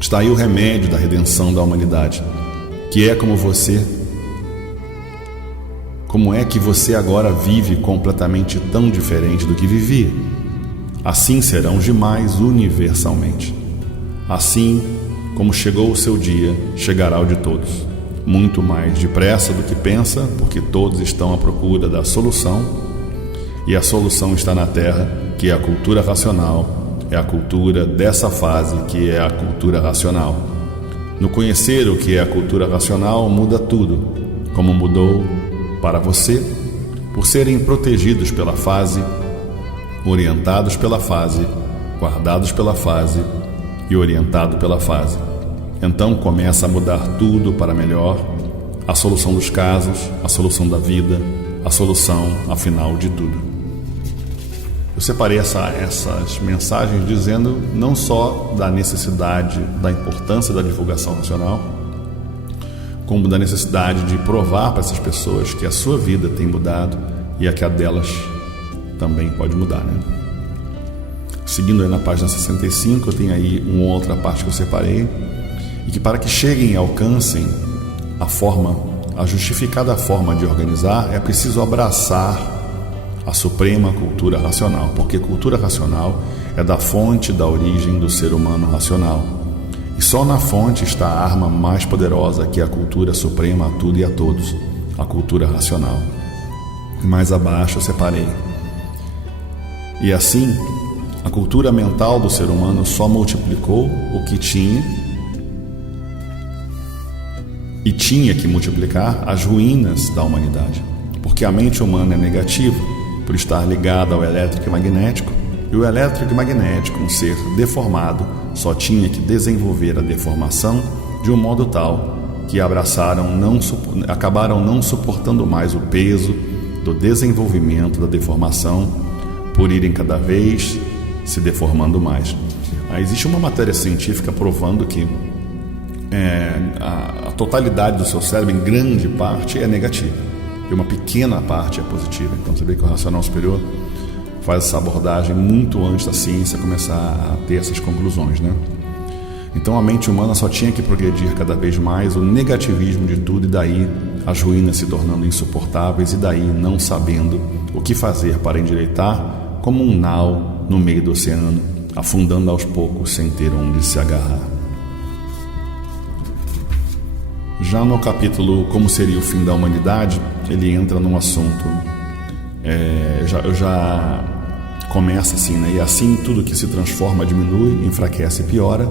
Está aí o remédio da redenção da humanidade, que é como você. Como é que você agora vive completamente tão diferente do que vivia? Assim serão os demais universalmente. Assim como chegou o seu dia, chegará o de todos. Muito mais depressa do que pensa, porque todos estão à procura da solução, e a solução está na Terra, que é a cultura racional, é a cultura dessa fase, que é a cultura racional. No conhecer o que é a cultura racional, muda tudo, como mudou para você, por serem protegidos pela fase, orientados pela fase, guardados pela fase e orientado pela fase. Então começa a mudar tudo para melhor, a solução dos casos, a solução da vida, a solução, afinal, de tudo. Eu separei essas mensagens dizendo não só da necessidade, da importância da divulgação racional, como da necessidade de provar para essas pessoas que a sua vida tem mudado e a que a delas também pode mudar, né? Seguindo aí na página 65, eu tenho aí uma outra parte que eu separei, e que para que cheguem e alcancem a justificada forma de organizar, é preciso abraçar a suprema cultura racional, porque cultura racional é da fonte da origem do ser humano racional. E só na fonte está a arma mais poderosa, que é a cultura suprema a tudo e a todos, a cultura racional. Mais abaixo eu separei. E assim, a cultura mental do ser humano só multiplicou o que tinha e tinha que multiplicar as ruínas da humanidade. Porque a mente humana é negativa, por estar ligada ao elétrico e magnético, e o elétrico e magnético, um ser deformado, só tinha que desenvolver a deformação de um modo tal que acabaram não suportando mais o peso do desenvolvimento da deformação, por irem cada vez se deformando mais. Existe uma matéria científica provando que a totalidade do seu cérebro, em grande parte, é negativa, e uma pequena parte é positiva. Então você vê que o racional superior faz essa abordagem muito antes da ciência começar a ter essas conclusões, né? Então a mente humana só tinha que progredir cada vez mais o negativismo de tudo, e daí as ruínas se tornando insuportáveis, e daí não sabendo o que fazer para endireitar, como um nau no meio do oceano, afundando aos poucos sem ter onde se agarrar. Já no capítulo Como Seria o Fim da Humanidade, ele entra num assunto, já começa assim, né? E assim tudo que se transforma diminui, enfraquece e piora.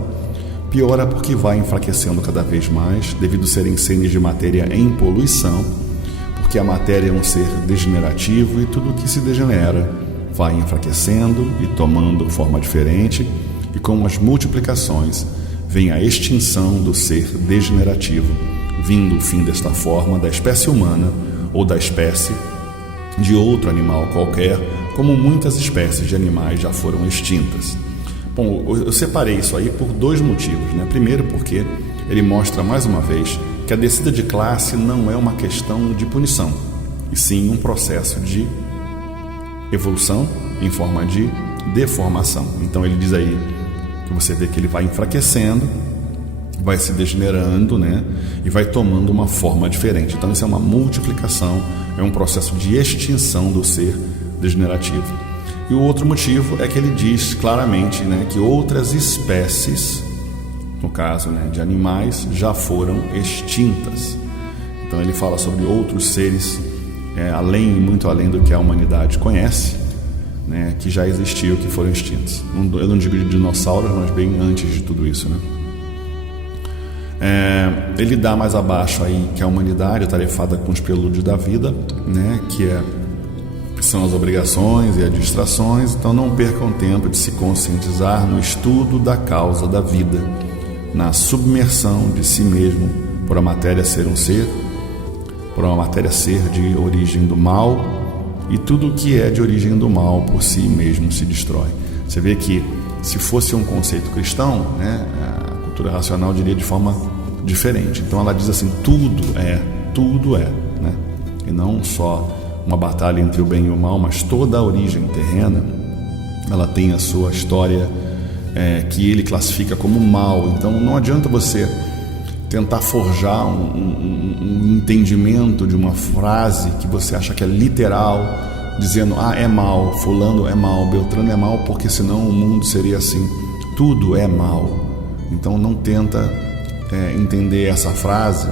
Piora porque vai enfraquecendo cada vez mais, devido a serem seres de matéria em poluição, porque a matéria é um ser degenerativo, e tudo que se degenera vai enfraquecendo e tomando forma diferente, e com as multiplicações vem a extinção do ser degenerativo, vindo o fim desta forma da espécie humana ou da espécie de outro animal qualquer, como muitas espécies de animais já foram extintas. Bom, eu separei isso aí por dois motivos, né? Primeiro, porque ele mostra mais uma vez que a descida de classe não é uma questão de punição, e sim um processo de evolução em forma de deformação. Então ele diz aí que você vê que ele vai enfraquecendo, vai se degenerando, né? E vai tomando uma forma diferente. Então isso é uma multiplicação, é um processo de extinção do ser degenerativo. E o outro motivo é que ele diz claramente, né, que outras espécies, no caso, né, de animais, já foram extintas. Então ele fala sobre outros seres, muito além do que a humanidade conhece, né, que já existiu, que foram extintos. Eu não digo de dinossauros, mas bem antes de tudo isso, né? Ele dá mais abaixo aí que a humanidade é tarefada com os prelúdios da vida, né, que são as obrigações e as distrações. Então não percam tempo de se conscientizar no estudo da causa da vida, na submersão de si mesmo por a matéria ser de origem do mal, e tudo que é de origem do mal por si mesmo se destrói. Você vê que se fosse um conceito cristão, né, a cultura racional diria de forma diferente. Então ela diz assim, tudo é, né? E não só uma batalha entre o bem e o mal, mas toda a origem terrena, ela tem a sua história, que ele classifica como mal. Então não adianta você tentar forjar um entendimento de uma frase que você acha que é literal, dizendo, é mal, fulano é mal, Beltrano é mal, porque senão o mundo seria assim. Tudo é mal. Então não tenta entender essa frase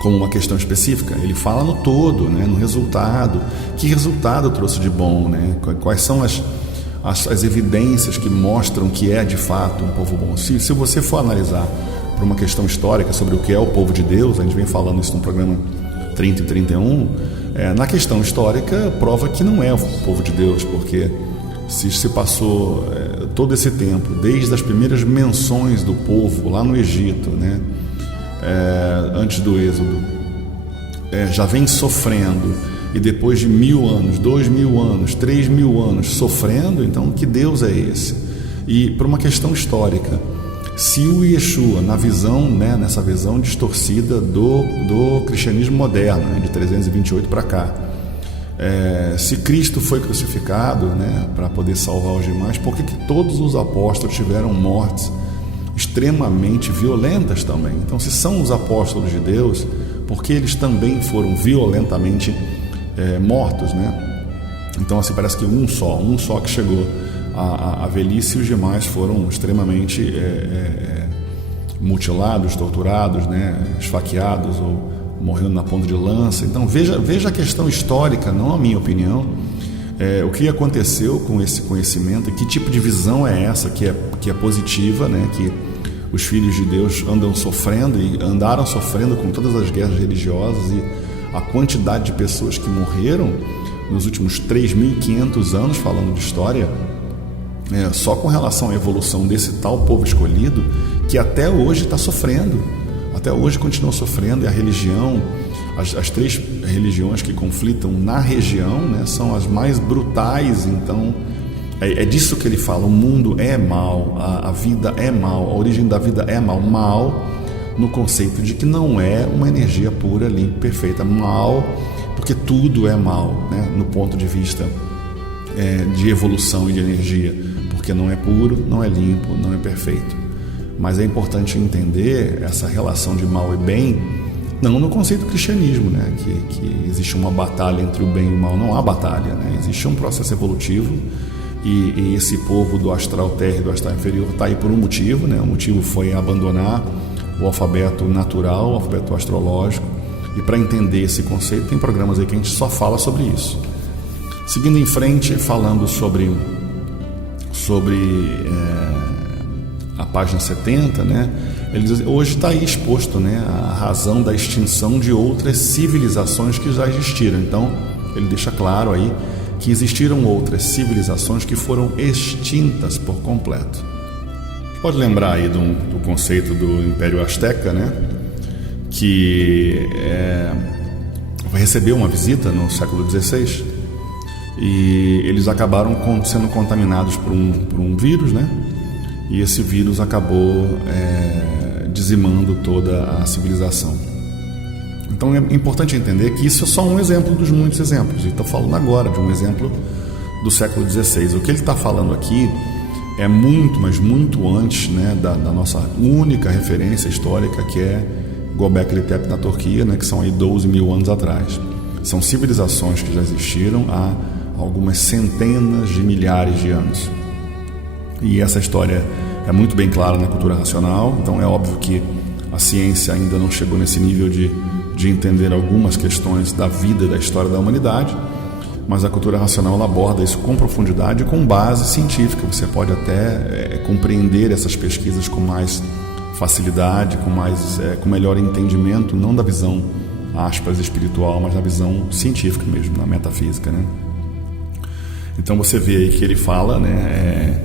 como uma questão específica. Ele fala no todo, né, no resultado. Que resultado trouxe de bom, né? Quais são as evidências que mostram que é de fato um povo bom? Se você for analisar por uma questão histórica sobre o que é o povo de Deus, a gente vem falando isso no programa 30 e 31, na questão histórica prova que não é o povo de Deus, porque se passou todo esse tempo, desde as primeiras menções do povo lá no Egito, né, antes do Êxodo, já vem sofrendo, e depois de 1000 anos, 2000 anos, 3000 anos sofrendo, então que Deus é esse? E por uma questão histórica, se o Yeshua, nessa visão distorcida do cristianismo moderno, né, de 328 para cá, se Cristo foi crucificado, né, para poder salvar os demais, por que todos os apóstolos tiveram mortes extremamente violentas também? Então, se são os apóstolos de Deus, porque eles também foram violentamente mortos, né? Então, assim, parece que um só que chegou à velhice, e os demais foram extremamente mutilados, torturados, né, esfaqueados ou morrendo na ponta de lança. Então veja a questão histórica, não a minha opinião. O que aconteceu com esse conhecimento, que tipo de visão é essa que é positiva, né, que os filhos de Deus andam sofrendo e andaram sofrendo com todas as guerras religiosas e a quantidade de pessoas que morreram nos últimos 3.500 anos, falando de história, só com relação à evolução desse tal povo escolhido, que até hoje está sofrendo, até hoje continua sofrendo. E a religião, as 3 religiões que conflitam na região, né, são as mais brutais. Então é disso que ele fala: o mundo é mal, a vida é mal, a origem da vida é mal. Mal no conceito de que não é uma energia pura, limpa, perfeita. Mal porque tudo é mal, né, no ponto de vista de evolução e de energia, porque não é puro, não é limpo, não é perfeito. Mas é importante entender essa relação de mal e bem, não no conceito do cristianismo, né, que existe uma batalha entre o bem e o mal. Não há batalha, né, existe um processo evolutivo. E esse povo do astral terra e do astral inferior está aí por um motivo, né? O motivo foi abandonar o alfabeto natural, o alfabeto astrológico. E para entender esse conceito, tem programas aí que a gente só fala sobre isso. Seguindo em frente, falando sobre a página 70, né? Ele diz: hoje está aí exposto, né, a razão da extinção de outras civilizações que já existiram. Então, ele deixa claro aí que existiram outras civilizações que foram extintas por completo. Pode lembrar aí do conceito do Império Azteca, né? Que recebeu uma visita no século XVI e eles acabaram sendo contaminados por um vírus, né? E esse vírus acabou dizimando toda a civilização. Então é importante entender que isso é só um exemplo dos muitos exemplos. E estou falando agora de um exemplo do século XVI. O que ele está falando aqui é muito, mas muito antes, né, da nossa única referência histórica, que é Göbekli Tepe na Turquia, né, que são aí 12.000 anos atrás. São civilizações que já existiram há algumas centenas de milhares de anos. E essa história é muito bem clara na cultura racional. Então é óbvio que a ciência ainda não chegou nesse nível de entender algumas questões da vida e da história da humanidade, mas a cultura racional ela aborda isso com profundidade e com base científica. Você pode até compreender essas pesquisas com mais facilidade, com melhor entendimento, não da visão, aspas, espiritual, mas da visão científica mesmo, na metafísica, né? Então você vê aí que ele fala, né,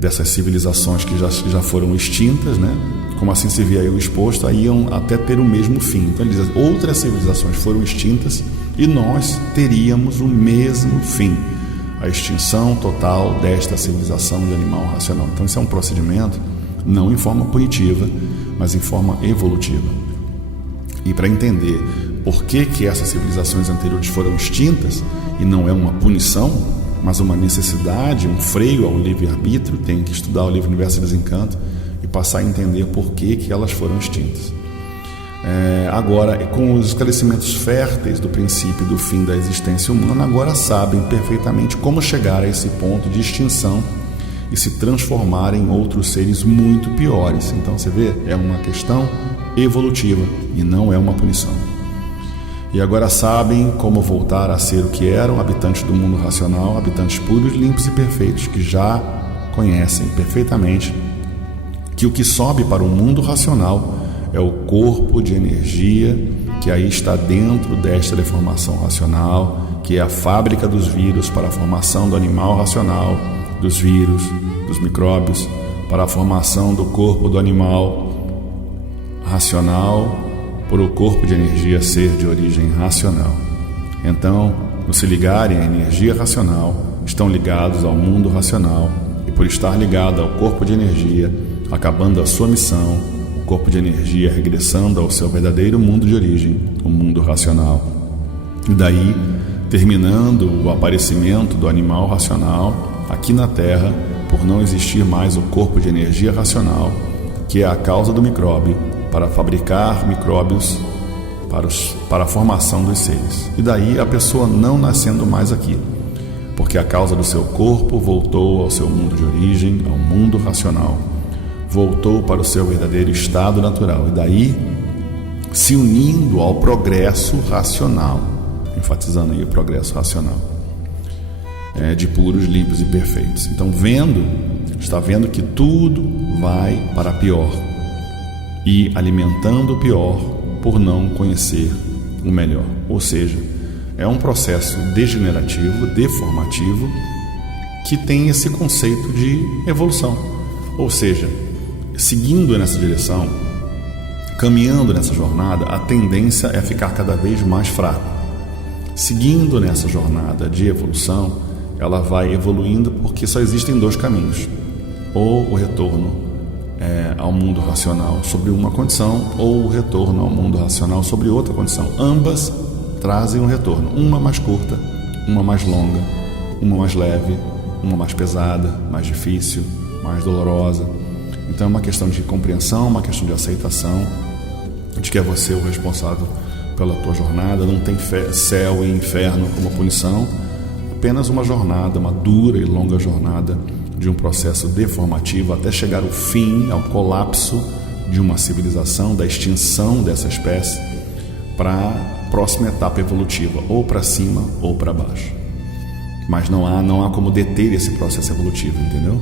dessas civilizações que já foram extintas, né? Como assim se vê aí o exposto, aí iam até ter o mesmo fim. Então ele diz: outras civilizações foram extintas e nós teríamos o mesmo fim, a extinção total desta civilização de animal racional. Então isso é um procedimento não em forma punitiva, mas em forma evolutiva. E para entender por que essas civilizações anteriores foram extintas, e não é uma punição, mas uma necessidade, um freio ao livre-arbítrio, tem que estudar o livro Universo e Desencanto e passar a entender por que elas foram extintas. Agora, com os esclarecimentos férteis do princípio e do fim da existência humana, agora sabem perfeitamente como chegar a esse ponto de extinção e se transformar em outros seres muito piores. Então você vê, é uma questão evolutiva e não é uma punição. E agora sabem como voltar a ser o que eram, habitantes do mundo racional, habitantes puros, limpos e perfeitos, que já conhecem perfeitamente que o que sobe para o mundo racional é o corpo de energia que aí está dentro desta deformação racional, que é a fábrica dos vírus para a formação do animal racional, dos vírus, dos micróbios, para a formação do corpo do animal racional, por o corpo de energia ser de origem racional. Então, ao se ligarem à energia racional, estão ligados ao mundo racional, e por estar ligado ao corpo de energia, acabando a sua missão, o corpo de energia regressando ao seu verdadeiro mundo de origem, o mundo racional. E daí, terminando o aparecimento do animal racional aqui na Terra, por não existir mais o corpo de energia racional, que é a causa do micróbio, para fabricar micróbios para a formação dos seres. E daí a pessoa não nascendo mais aqui, porque a causa do seu corpo voltou ao seu mundo de origem, ao mundo racional. voltou para o seu verdadeiro estado natural e daí se unindo ao progresso racional, enfatizando aí o progresso racional, de puros, limpos e perfeitos. Então está vendo que tudo vai para pior e alimentando o pior por não conhecer o melhor. Ou seja, é um processo degenerativo, deformativo, que tem esse conceito de evolução. Ou seja, seguindo nessa direção, caminhando nessa jornada, a tendência é ficar cada vez mais fraco. Seguindo nessa jornada de evolução, ela vai evoluindo porque só existem dois caminhos: ou o retorno ao mundo racional sobre uma condição, ou o retorno ao mundo racional sobre outra condição. Ambas trazem um retorno, uma mais curta, uma mais longa, uma mais leve, uma mais pesada, mais difícil, mais dolorosa. Então é uma questão de compreensão, uma questão de aceitação de que é você o responsável pela tua jornada. Não tem céu e inferno como punição, apenas uma jornada, uma dura e longa jornada de um processo deformativo até chegar ao fim, ao colapso de uma civilização, da extinção dessa espécie, para a próxima etapa evolutiva, ou para cima ou para baixo. Mas não há como deter esse processo evolutivo, entendeu?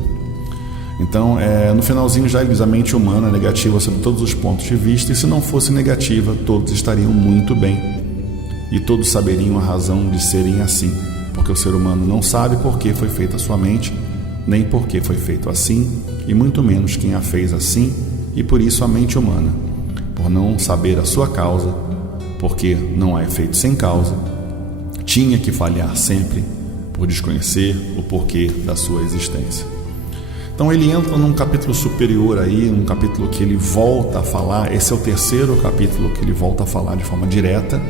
Então, no finalzinho já diz: a mente humana é negativa sob todos os pontos de vista, e se não fosse negativa, todos estariam muito bem e todos saberiam a razão de serem assim, porque o ser humano não sabe por que foi feita a sua mente, nem por que foi feito assim, e muito menos quem a fez assim, e por isso a mente humana, por não saber a sua causa, porque não há efeito sem causa, tinha que falhar sempre por desconhecer o porquê da sua existência. Então ele entra num capítulo superior aí, num capítulo que ele volta a falar. Esse é o terceiro capítulo que ele volta a falar de forma direta.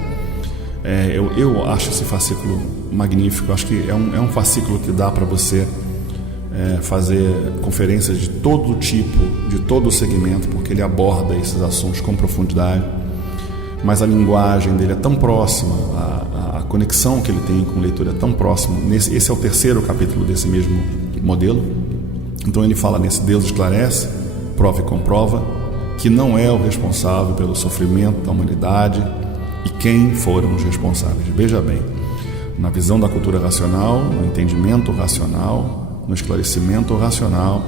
Eu acho esse fascículo magnífico. Acho que é um fascículo que dá para você fazer conferências de todo tipo, de todo o segmento, porque ele aborda esses assuntos com profundidade. Mas a linguagem dele é tão próxima, a conexão que ele tem com o leitor é tão próxima. Esse é o terceiro capítulo desse mesmo modelo. Então ele fala nesse: Deus esclarece, prova e comprova que não é o responsável pelo sofrimento da humanidade e quem foram os responsáveis. Veja bem, na visão da cultura racional, no entendimento racional, no esclarecimento racional,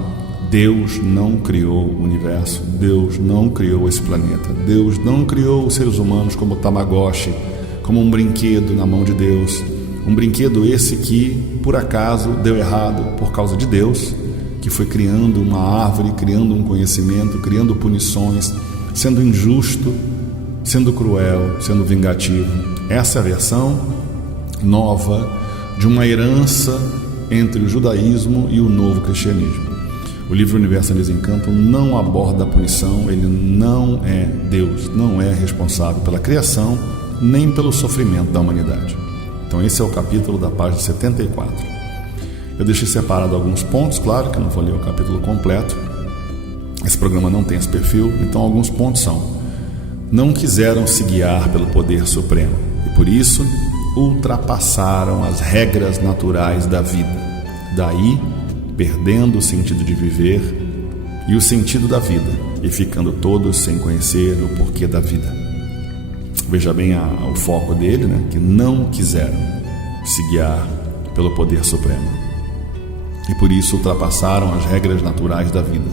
Deus não criou o universo, Deus não criou esse planeta, Deus não criou os seres humanos como Tamagotchi, como um brinquedo na mão de Deus, um brinquedo esse que por acaso deu errado por causa de Deus, que foi criando uma árvore, criando um conhecimento, criando punições, sendo injusto, sendo cruel, sendo vingativo. Essa é a versão nova de uma herança entre o judaísmo e o novo cristianismo. O livro Universo em Desencanto não aborda a punição, ele não é Deus, não é responsável pela criação, nem pelo sofrimento da humanidade. Então esse é o capítulo da página 74. Eu deixei separado alguns pontos, claro que eu não vou ler o capítulo completo. Esse programa não tem esse perfil, então alguns pontos são: não quiseram se guiar pelo poder supremo e por isso ultrapassaram as regras naturais da vida, daí perdendo o sentido de viver e o sentido da vida e ficando todos sem conhecer o porquê da vida. Veja bem o foco dele, né? Que não quiseram se guiar pelo poder supremo e por isso ultrapassaram as regras naturais da vida.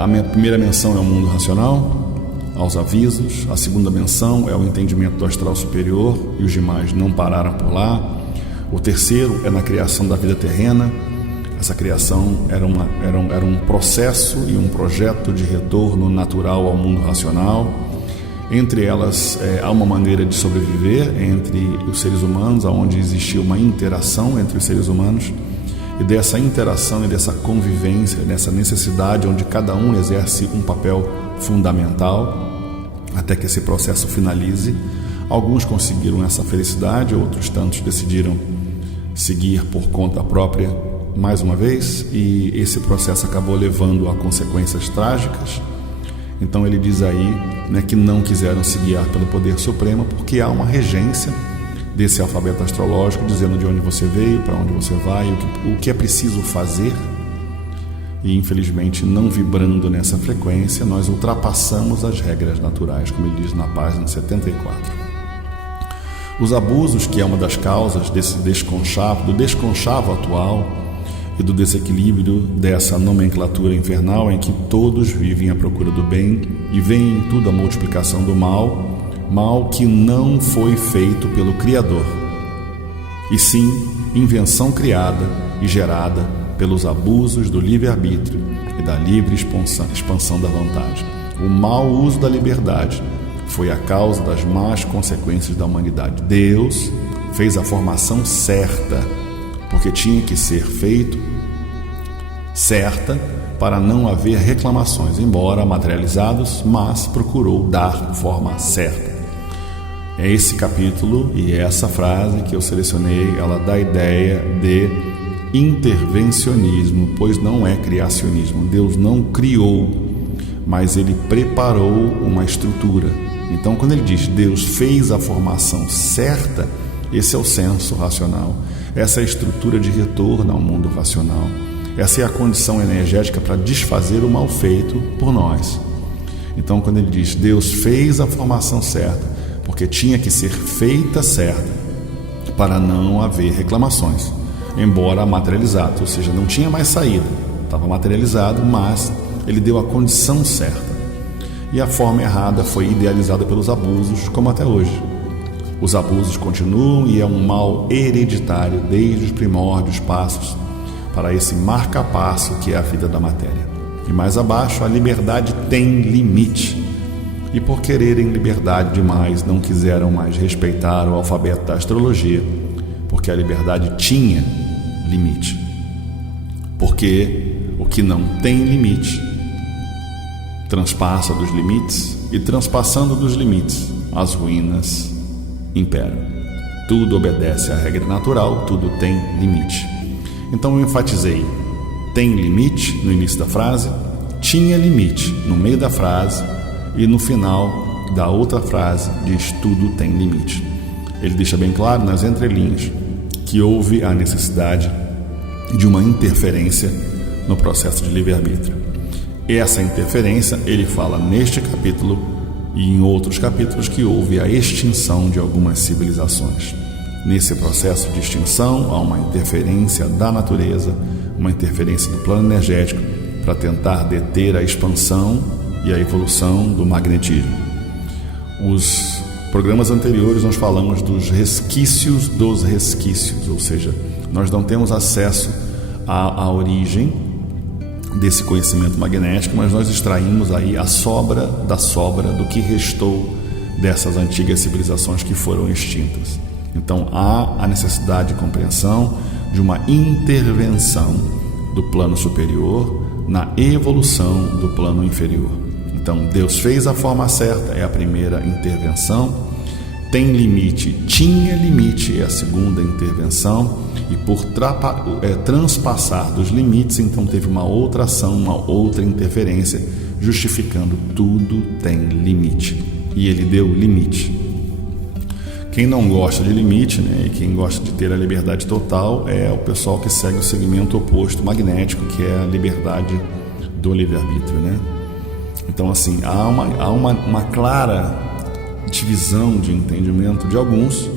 A minha primeira menção é o mundo racional, aos avisos. A segunda menção é o entendimento do astral superior, e os demais não pararam por lá. O terceiro é na criação da vida terrena. Essa criação era um processo e um projeto de retorno natural ao mundo racional. Entre elas, há uma maneira de sobreviver entre os seres humanos, onde existia uma interação entre os seres humanos. E dessa interação e dessa convivência, dessa necessidade onde cada um exerce um papel fundamental, até que esse processo finalize. Alguns conseguiram essa felicidade, outros tantos decidiram seguir por conta própria mais uma vez, e esse processo acabou levando a consequências trágicas. Então ele diz aí, né, que não quiseram se guiar pelo poder supremo, porque há uma regência desse alfabeto astrológico dizendo de onde você veio, para onde você vai, o que é preciso fazer e infelizmente não vibrando nessa frequência, nós ultrapassamos as regras naturais, como ele diz na página 74. Os abusos, que é uma das causas desse desconchavo, do desconchavo atual e do desequilíbrio dessa nomenclatura infernal em que todos vivem à procura do bem e veem em tudo a multiplicação do mal que não foi feito pelo Criador, e sim invenção criada e gerada pelos abusos do livre-arbítrio e da livre expansão da vontade. O mau uso da liberdade foi a causa das más consequências da humanidade. Deus fez a formação certa, porque tinha que ser feito certa para não haver reclamações, embora materializados, mas procurou dar forma certa. É esse capítulo e essa frase que eu selecionei, ela dá a ideia de intervencionismo, pois não é criacionismo. Deus não criou, mas Ele preparou uma estrutura. Então, quando Ele diz Deus fez a formação certa, esse é o senso racional, essa é a estrutura de retorno ao mundo racional, essa é a condição energética para desfazer o mal feito por nós. Então, quando Ele diz Deus fez a formação certa, porque tinha que ser feita certa para não haver reclamações, embora materializado, ou seja, não tinha mais saída, estava materializado, mas Ele deu a condição certa. E a forma errada foi idealizada pelos abusos, como até hoje. Os abusos continuam e é um mal hereditário desde os primórdios passos para esse marca-passo que é a vida da matéria. E mais abaixo, a liberdade tem limite. E por quererem liberdade demais, não quiseram mais respeitar o alfabeto da astrologia, porque a liberdade tinha limite. Porque o que não tem limite transpassa dos limites, e transpassando dos limites, as ruínas imperam. Tudo obedece à regra natural, tudo tem limite. Então eu enfatizei, tem limite no início da frase, tinha limite no meio da frase, e no final da outra frase diz tudo tem limite. Ele deixa bem claro nas entrelinhas que houve a necessidade de uma interferência no processo de livre-arbítrio. Essa interferência ele fala neste capítulo e em outros capítulos que houve a extinção de algumas civilizações. Nesse processo de extinção há uma interferência da natureza, uma interferência do plano energético para tentar deter a expansão e a evolução do magnetismo. Os programas anteriores nós falamos dos resquícios dos resquícios, ou seja, nós não temos acesso à origem desse conhecimento magnético, mas nós extraímos aí a sobra da sobra do que restou dessas antigas civilizações que foram extintas. Então há a necessidade de compreensão de uma intervenção do plano superior na evolução do plano inferior. Então, Deus fez a forma certa, é a primeira intervenção. Tem limite, tinha limite, é a segunda intervenção. E por transpassar dos limites, então teve uma outra ação, uma outra interferência, justificando tudo tem limite. E Ele deu limite. Quem não gosta de limite, né, e quem gosta de ter a liberdade total, é o pessoal que segue o segmento oposto magnético, que é a liberdade do livre-arbítrio, né? Então, assim, há uma clara divisão de entendimento de alguns,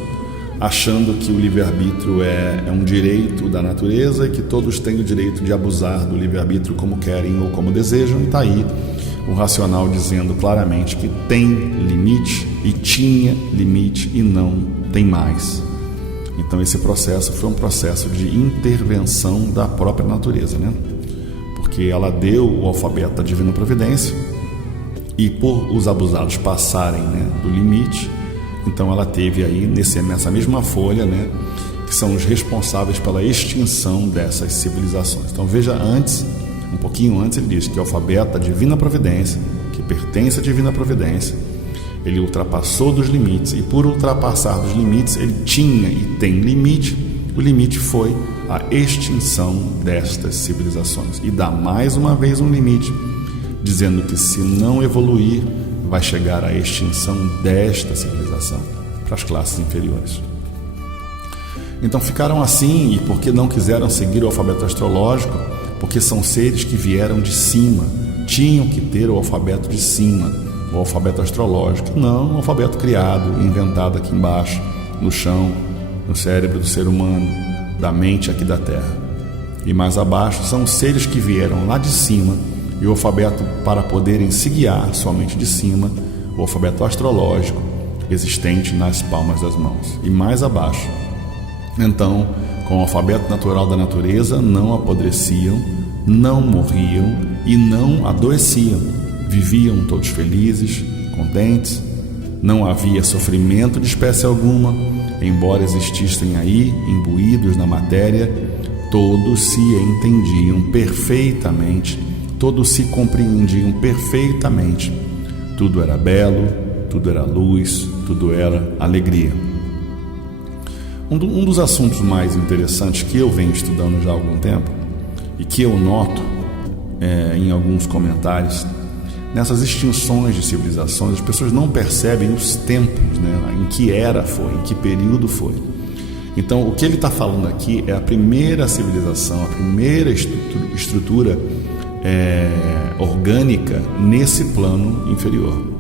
achando que o livre-arbítrio é um direito da natureza e que todos têm o direito de abusar do livre-arbítrio como querem ou como desejam, e está aí o racional dizendo claramente que tem limite e tinha limite e não tem mais. Então esse processo foi um processo de intervenção da própria natureza, né? Porque ela deu o alfabeto da Divina Providência e por os abusados passarem, né, do limite, então ela teve aí nessa mesma folha, né, que são os responsáveis pela extinção dessas civilizações. Então veja antes, um pouquinho antes, ele diz que o alfabeto da Divina Providência, que pertence à Divina Providência, ele ultrapassou dos limites, e por ultrapassar dos limites, ele tinha e tem limite. O limite foi a extinção destas civilizações, e dá mais uma vez um limite, dizendo que se não evoluir, vai chegar à extinção desta civilização para as classes inferiores. Então ficaram assim, e porque não quiseram seguir o alfabeto astrológico, porque são seres que vieram de cima, tinham que ter o alfabeto de cima, o alfabeto astrológico, não o alfabeto criado, inventado aqui embaixo, no chão, no cérebro do ser humano, da mente aqui da Terra. E mais abaixo são os seres que vieram lá de cima, e o alfabeto para poderem se guiar somente de cima, o alfabeto astrológico existente nas palmas das mãos. E mais abaixo, então, com o alfabeto natural da natureza, não apodreciam, não morriam e não adoeciam. Viviam todos felizes, contentes, não havia sofrimento de espécie alguma, embora existissem aí, imbuídos na matéria, todos se entendiam perfeitamente, todos se compreendiam perfeitamente. Tudo era belo, tudo era luz, tudo era alegria. Um dos assuntos mais interessantes que eu venho estudando já há algum tempo e que eu noto em alguns comentários, nessas extinções de civilizações, as pessoas não percebem os tempos, né, em que era foi, em que período foi. Então, o que ele está falando aqui é a primeira civilização, a primeira estrutura orgânica nesse plano inferior.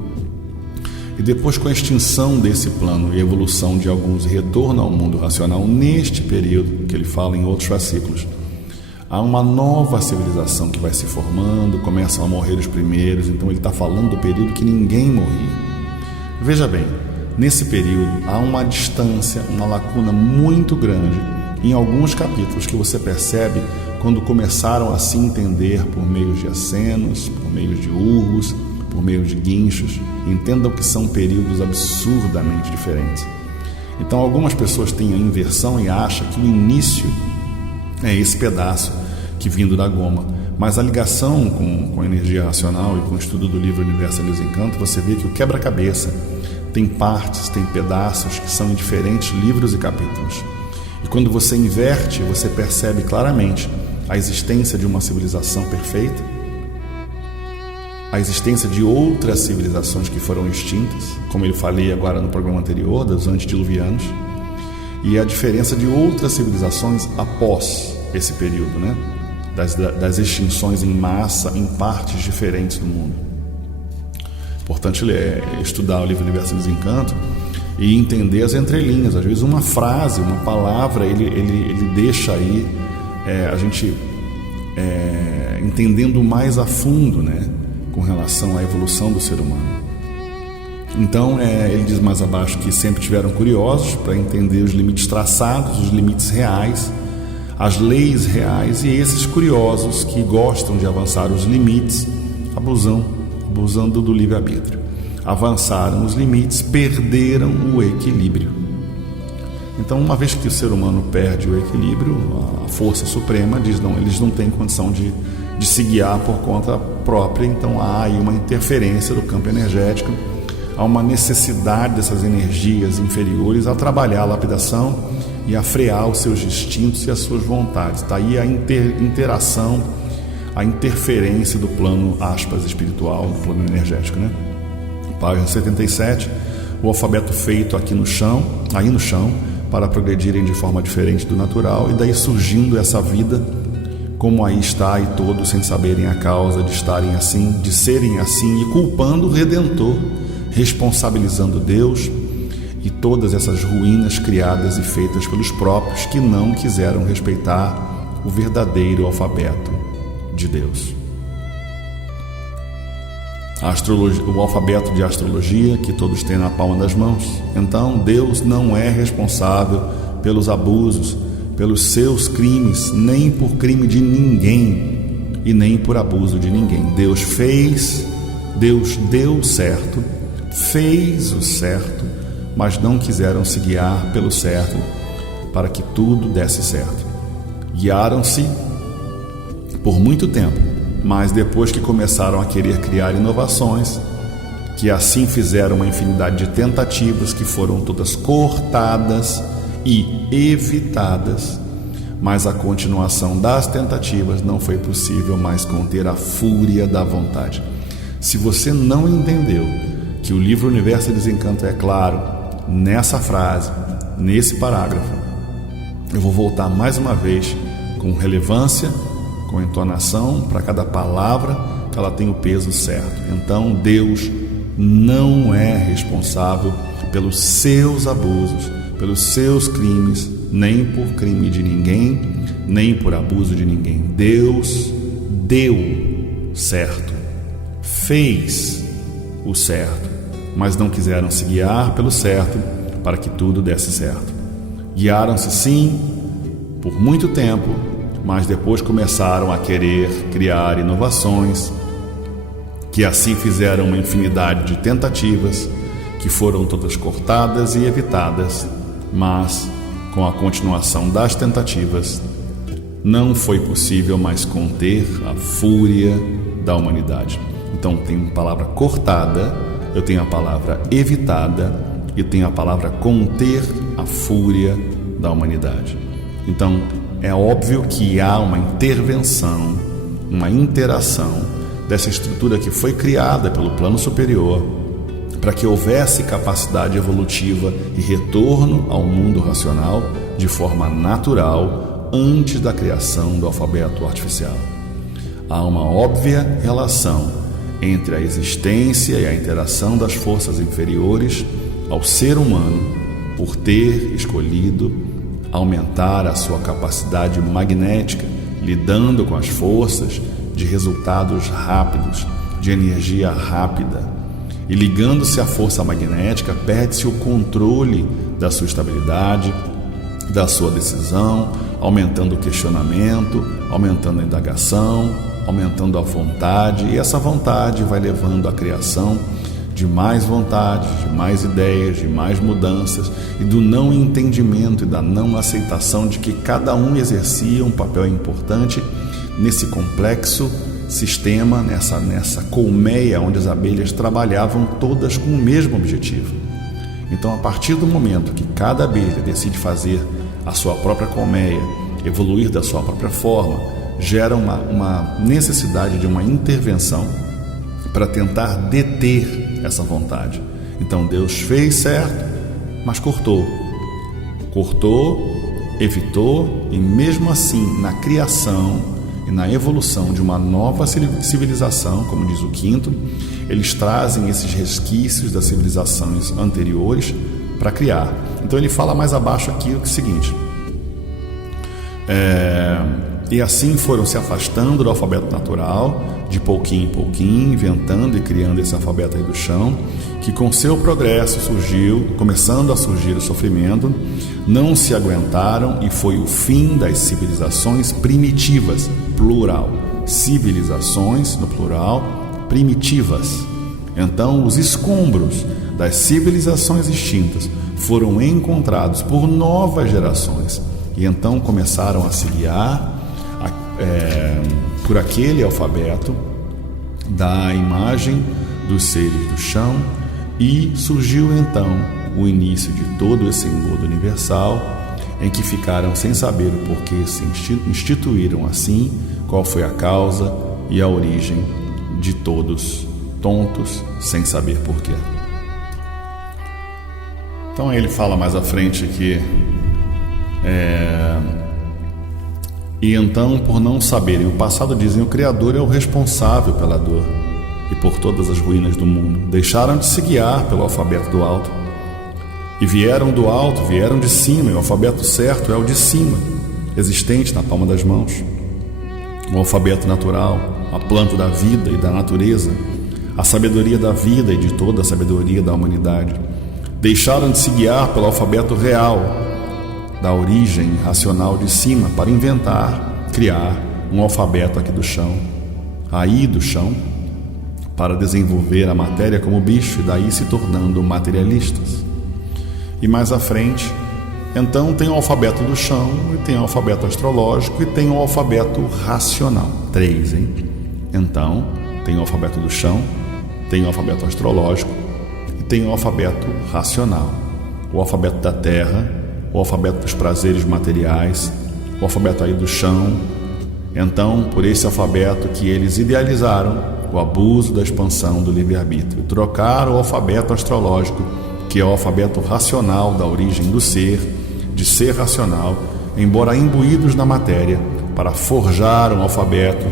E depois, com a extinção desse plano e evolução de alguns, retorno ao mundo racional, neste período, que ele fala em outros versículos, há uma nova civilização que vai se formando, começam a morrer os primeiros, então ele está falando do período que ninguém morria. Veja bem, nesse período há uma distância, uma lacuna muito grande em alguns capítulos que você percebe quando começaram a se entender por meio de acenos, por meio de urros, por meio de guinchos. Entendam que são períodos absurdamente diferentes. Então algumas pessoas têm a inversão e acham que o início é esse pedaço que vindo da goma, mas a ligação com a energia racional e com o estudo do livro Universo e Desencanto, você vê que o quebra-cabeça tem partes, tem pedaços que são em diferentes livros e capítulos. E quando você inverte, você percebe claramente a existência de uma civilização perfeita, a existência de outras civilizações que foram extintas, como eu falei agora no programa anterior, dos antediluvianos, e a diferença de outras civilizações após esse período, né? Das extinções em massa em partes diferentes do mundo. Importante estudar o livro Universo e Desencanto e entender as entrelinhas. Às vezes uma frase, uma palavra, ele deixa aí a gente entendendo mais a fundo, né, com relação à evolução do ser humano. Então, ele diz mais abaixo que sempre tiveram curiosos para entender os limites traçados, os limites reais, as leis reais, e esses curiosos que gostam de avançar os limites, abusando do livre-arbítrio. Avançaram os limites, perderam o equilíbrio. Então, uma vez que o ser humano perde o equilíbrio, a força suprema diz, não, eles não têm condição de se guiar por conta própria, então há aí uma interferência do campo energético, há uma necessidade dessas energias inferiores a trabalhar a lapidação e a frear os seus instintos e as suas vontades. Está aí a interação, a interferência do plano, aspas, espiritual, do plano energético, né? Página 77, o alfabeto feito aqui no chão, aí no chão, para progredirem de forma diferente do natural, e daí surgindo essa vida, como aí está, e todos sem saberem a causa de estarem assim, de serem assim, e culpando o Redentor, responsabilizando Deus e todas essas ruínas criadas e feitas pelos próprios que não quiseram respeitar o verdadeiro alfabeto de Deus. O alfabeto de astrologia que todos têm na palma das mãos. Então, Deus não é responsável pelos abusos, pelos seus crimes, nem por crime de ninguém e nem por abuso de ninguém. Deus deu certo, fez o certo, mas não quiseram se guiar pelo certo para que tudo desse certo. Guiaram-se por muito tempo, mas depois que começaram a querer criar inovações, que assim fizeram uma infinidade de tentativas que foram todas cortadas e evitadas, mas a continuação das tentativas não foi possível mais conter a fúria da vontade. Se você não entendeu que o livro Universo e Desencanto é claro nessa frase, nesse parágrafo, eu vou voltar mais uma vez com relevância, com entonação, para cada palavra que ela tem o peso certo. Então Deus não é responsável pelos seus abusos, pelos seus crimes, nem por crime de ninguém, nem por abuso de ninguém. Deus deu certo, fez o certo, mas não quiseram se guiar pelo certo para que tudo desse certo. Guiaram-se sim por muito tempo, mas depois começaram a querer criar inovações, que assim fizeram uma infinidade de tentativas, que foram todas cortadas e evitadas, mas com a continuação das tentativas, não foi possível mais conter a fúria da humanidade. Então tem a palavra cortada, eu tenho a palavra evitada e tenho a palavra conter a fúria da humanidade. Então é óbvio que há uma intervenção, uma interação dessa estrutura que foi criada pelo plano superior para que houvesse capacidade evolutiva e retorno ao mundo racional de forma natural antes da criação do alfabeto artificial. Há uma óbvia relação entre a existência e a interação das forças inferiores ao ser humano por ter escolhido aumentar a sua capacidade magnética, lidando com as forças de resultados rápidos, de energia rápida. E ligando-se à força magnética, perde-se o controle da sua estabilidade, da sua decisão, aumentando o questionamento, aumentando a indagação, aumentando a vontade, e essa vontade vai levando à criação de mais vontades, de mais ideias, de mais mudanças e do não entendimento e da não aceitação de que cada um exercia um papel importante nesse complexo sistema, nessa colmeia onde as abelhas trabalhavam todas com o mesmo objetivo. Então, a partir do momento que cada abelha decide fazer a sua própria colmeia, evoluir da sua própria forma, gera uma necessidade de uma intervenção para tentar deter essa vontade. Então Deus fez certo, mas cortou, evitou, e mesmo assim na criação e na evolução de uma nova civilização, como diz o quinto, eles trazem esses resquícios das civilizações anteriores para criar. Então ele fala mais abaixo aqui o seguinte: e assim foram se afastando do alfabeto natural, de pouquinho em pouquinho, inventando e criando esse alfabeto aí do chão, que com seu progresso começando a surgir o sofrimento, não se aguentaram e foi o fim das civilizações primitivas, plural, civilizações no plural, primitivas. Então os escombros das civilizações extintas foram encontrados por novas gerações e então começaram a se guiar por aquele alfabeto da imagem dos seres do chão, e surgiu então o início de todo esse engodo universal, em que ficaram sem saber o porquê se instituíram assim, qual foi a causa e a origem de todos tontos sem saber porquê. Então ele fala mais à frente que e então, por não saberem o passado, dizem: o Criador é o responsável pela dor e por todas as ruínas do mundo. Deixaram de se guiar pelo alfabeto do alto. E vieram do alto, vieram de cima, e o alfabeto certo é o de cima, existente na palma das mãos. O alfabeto natural, a planta da vida e da natureza, a sabedoria da vida e de toda a sabedoria da humanidade. Deixaram de se guiar pelo alfabeto real, da origem racional de cima, para inventar, criar um alfabeto aqui do chão, aí do chão, para desenvolver a matéria como bicho e daí se tornando materialistas. E mais à frente, então tem o alfabeto do chão, e tem o alfabeto astrológico, e tem o alfabeto racional. 3, hein? Então, tem o alfabeto do chão, tem o alfabeto astrológico e tem o alfabeto racional. O alfabeto da terra, o alfabeto dos prazeres materiais, o alfabeto aí do chão. Então, por esse alfabeto que eles idealizaram o abuso da expansão do livre-arbítrio, trocaram o alfabeto astrológico, que é o alfabeto racional da origem do ser, de ser racional, embora imbuídos na matéria, para forjar um alfabeto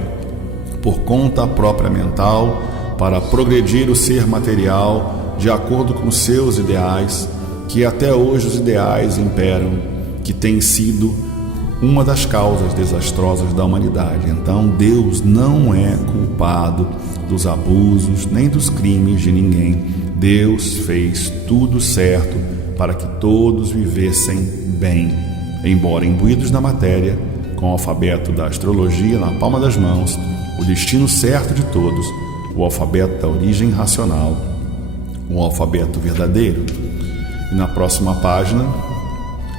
por conta própria mental, para progredir o ser material de acordo com seus ideais, que até hoje os ideais imperam, que tem sido uma das causas desastrosas da humanidade. Então Deus não é culpado dos abusos nem dos crimes de ninguém. Deus fez tudo certo para que todos vivessem bem, embora imbuídos na matéria, com o alfabeto da astrologia na palma das mãos, o destino certo de todos, o alfabeto da origem racional, o alfabeto verdadeiro. E na próxima página,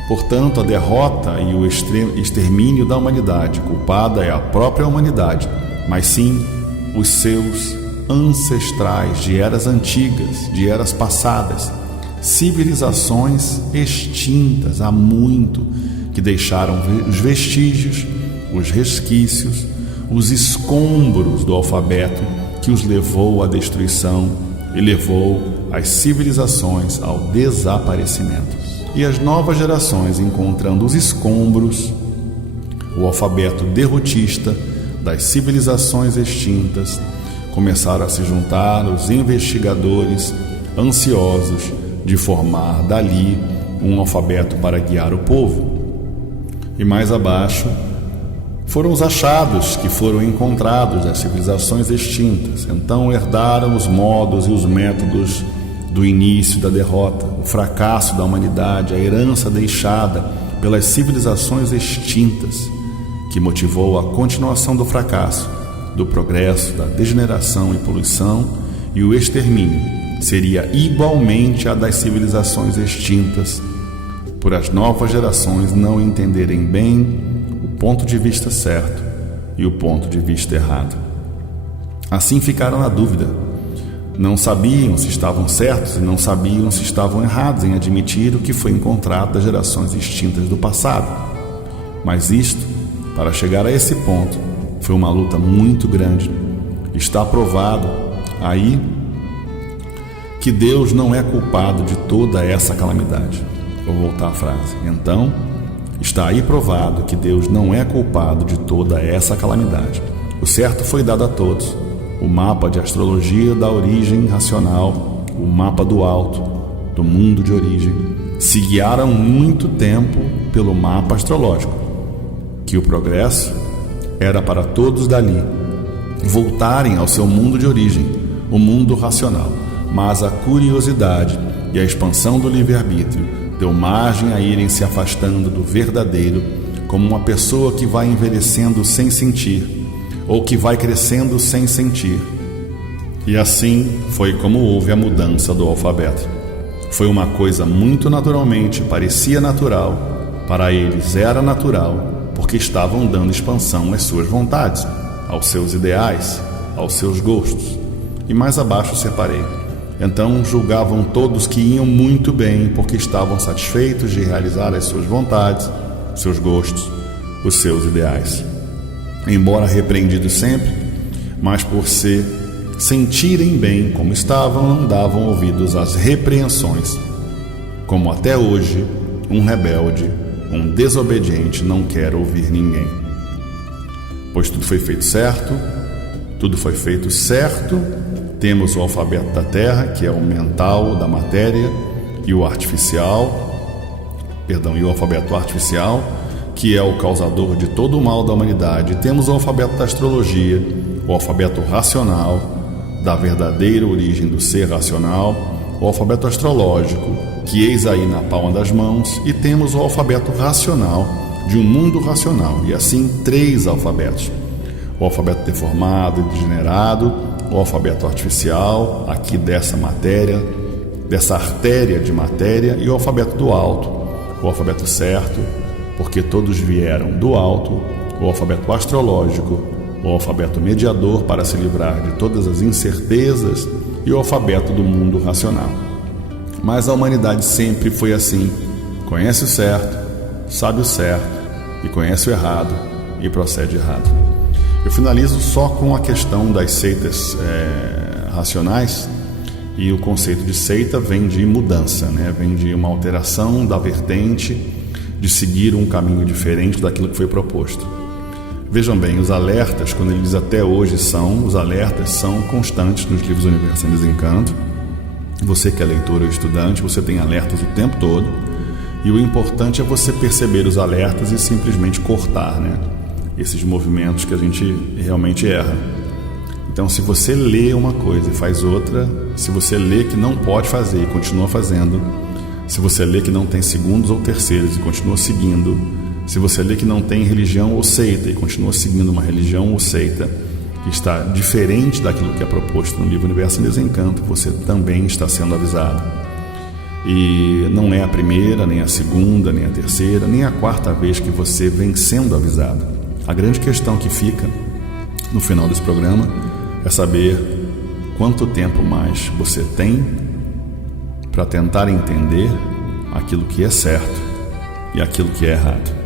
portanto, a derrota e o extermínio da humanidade, culpada é a própria humanidade, mas sim os seus ancestrais de eras antigas, de eras passadas, civilizações extintas há muito, que deixaram os vestígios, os resquícios, os escombros do alfabeto que os levou à destruição e levou as civilizações ao desaparecimento. E as novas gerações, encontrando os escombros, o alfabeto derrotista das civilizações extintas, começaram a se juntar os investigadores ansiosos de formar dali um alfabeto para guiar o povo. E mais abaixo foram os achados que foram encontrados das civilizações extintas. Então herdaram os modos e os métodos do início da derrota, o fracasso da humanidade, a herança deixada pelas civilizações extintas, que motivou a continuação do fracasso, do progresso, da degeneração e poluição, e o extermínio seria igualmente a das civilizações extintas, por as novas gerações não entenderem bem o ponto de vista certo e o ponto de vista errado. Assim ficaram na dúvida. Não sabiam se estavam certos e não sabiam se estavam errados em admitir o que foi encontrado das gerações extintas do passado. Mas isto, para chegar a esse ponto, foi uma luta muito grande. Está provado aí que Deus não é culpado de toda essa calamidade. Vou voltar à frase. Então, está aí provado que Deus não é culpado de toda essa calamidade. O certo foi dado a todos. O mapa de astrologia da origem racional, o mapa do alto, do mundo de origem, se guiaram muito tempo pelo mapa astrológico, que o progresso era para todos dali voltarem ao seu mundo de origem, o mundo racional, mas a curiosidade e a expansão do livre-arbítrio deu margem a irem se afastando do verdadeiro, como uma pessoa que vai envelhecendo sem sentir, ou que vai crescendo sem sentir. E assim foi como houve a mudança do alfabeto. Foi uma coisa muito naturalmente, parecia natural, para eles era natural, porque estavam dando expansão às suas vontades, aos seus ideais, aos seus gostos. E mais abaixo separei. Então julgavam todos que iam muito bem, porque estavam satisfeitos de realizar as suas vontades, seus gostos, os seus ideais. Embora repreendidos sempre, mas por se sentirem bem como estavam, não davam ouvidos às repreensões, como até hoje um rebelde, um desobediente não quer ouvir ninguém. Pois tudo foi feito certo, tudo foi feito certo. Temos o alfabeto da Terra, que é o mental da matéria, e o alfabeto artificial, que é o causador de todo o mal da humanidade. Temos o alfabeto da astrologia, o alfabeto racional, da verdadeira origem do ser racional, o alfabeto astrológico, que eis aí na palma das mãos, e temos o alfabeto racional, de um mundo racional, e assim 3 alfabetos. O alfabeto deformado e degenerado, o alfabeto artificial, aqui dessa matéria, dessa artéria de matéria, e o alfabeto do alto, o alfabeto certo, porque todos vieram do alto, o alfabeto astrológico, o alfabeto mediador para se livrar de todas as incertezas e o alfabeto do mundo racional. Mas a humanidade sempre foi assim: conhece o certo, sabe o certo, e conhece o errado e procede errado. Eu finalizo só com a questão das seitas racionais, e o conceito de seita vem de mudança, né? Vem de uma alteração da vertente, de seguir um caminho diferente daquilo que foi proposto. Vejam bem, os alertas, quando ele diz até hoje os alertas são constantes nos livros Universo em Desencanto. Você que é leitor ou estudante, você tem alertas o tempo todo, e o importante é você perceber os alertas e simplesmente cortar, né? Esses movimentos que a gente realmente erra. Então, se você lê uma coisa e faz outra, se você lê que não pode fazer e continua fazendo, se você lê que não tem segundos ou terceiros e continua seguindo, se você lê que não tem religião ou seita e continua seguindo uma religião ou seita que está diferente daquilo que é proposto no livro Universo em Desencanto, você também está sendo avisado. E não é a primeira, nem a segunda, nem a terceira, nem a quarta vez que você vem sendo avisado. A grande questão que fica no final desse programa é saber quanto tempo mais você tem para tentar entender aquilo que é certo e aquilo que é errado.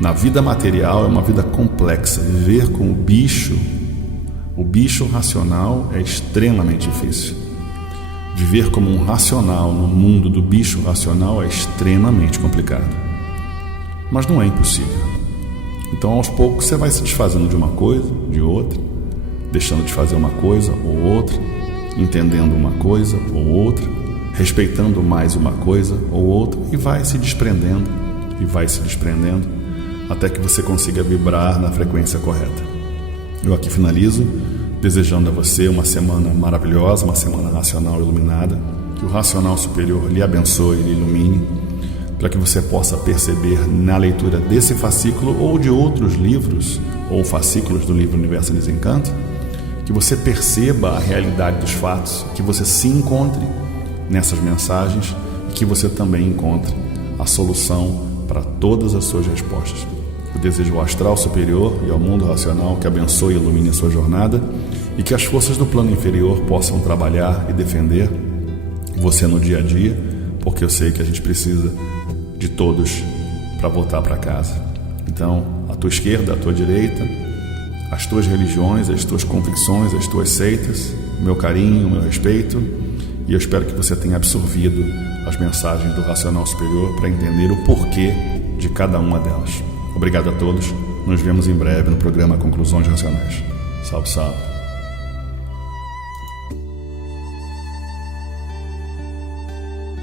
Na vida material é uma vida complexa. Viver com o bicho racional é extremamente difícil. Viver como um racional no mundo do bicho racional é extremamente complicado. Mas não é impossível. Então, aos poucos, você vai se desfazendo de uma coisa, de outra, deixando de fazer uma coisa ou outra, entendendo uma coisa ou outra, respeitando mais uma coisa ou outra, e vai se desprendendo, até que você consiga vibrar na frequência correta. Eu aqui finalizo desejando a você uma semana maravilhosa, uma semana racional iluminada, que o racional superior lhe abençoe e lhe ilumine, para que você possa perceber na leitura desse fascículo ou de outros livros ou fascículos do livro Universo em Desencanto, que você perceba a realidade dos fatos, que você se encontre nessas mensagens e que você também encontre a solução para todas as suas respostas. Eu desejo ao astral superior e ao mundo racional que abençoe e ilumine a sua jornada e que as forças do plano inferior possam trabalhar e defender você no dia a dia, porque eu sei que a gente precisa de todos para voltar para casa. Então, à tua esquerda, à tua direita, as tuas religiões, as tuas convicções, as tuas seitas, o meu carinho, o meu respeito, e eu espero que você tenha absorvido as mensagens do Racional Superior para entender o porquê de cada uma delas. Obrigado a todos, nos vemos em breve no programa Conclusões Racionais. Salve, salve.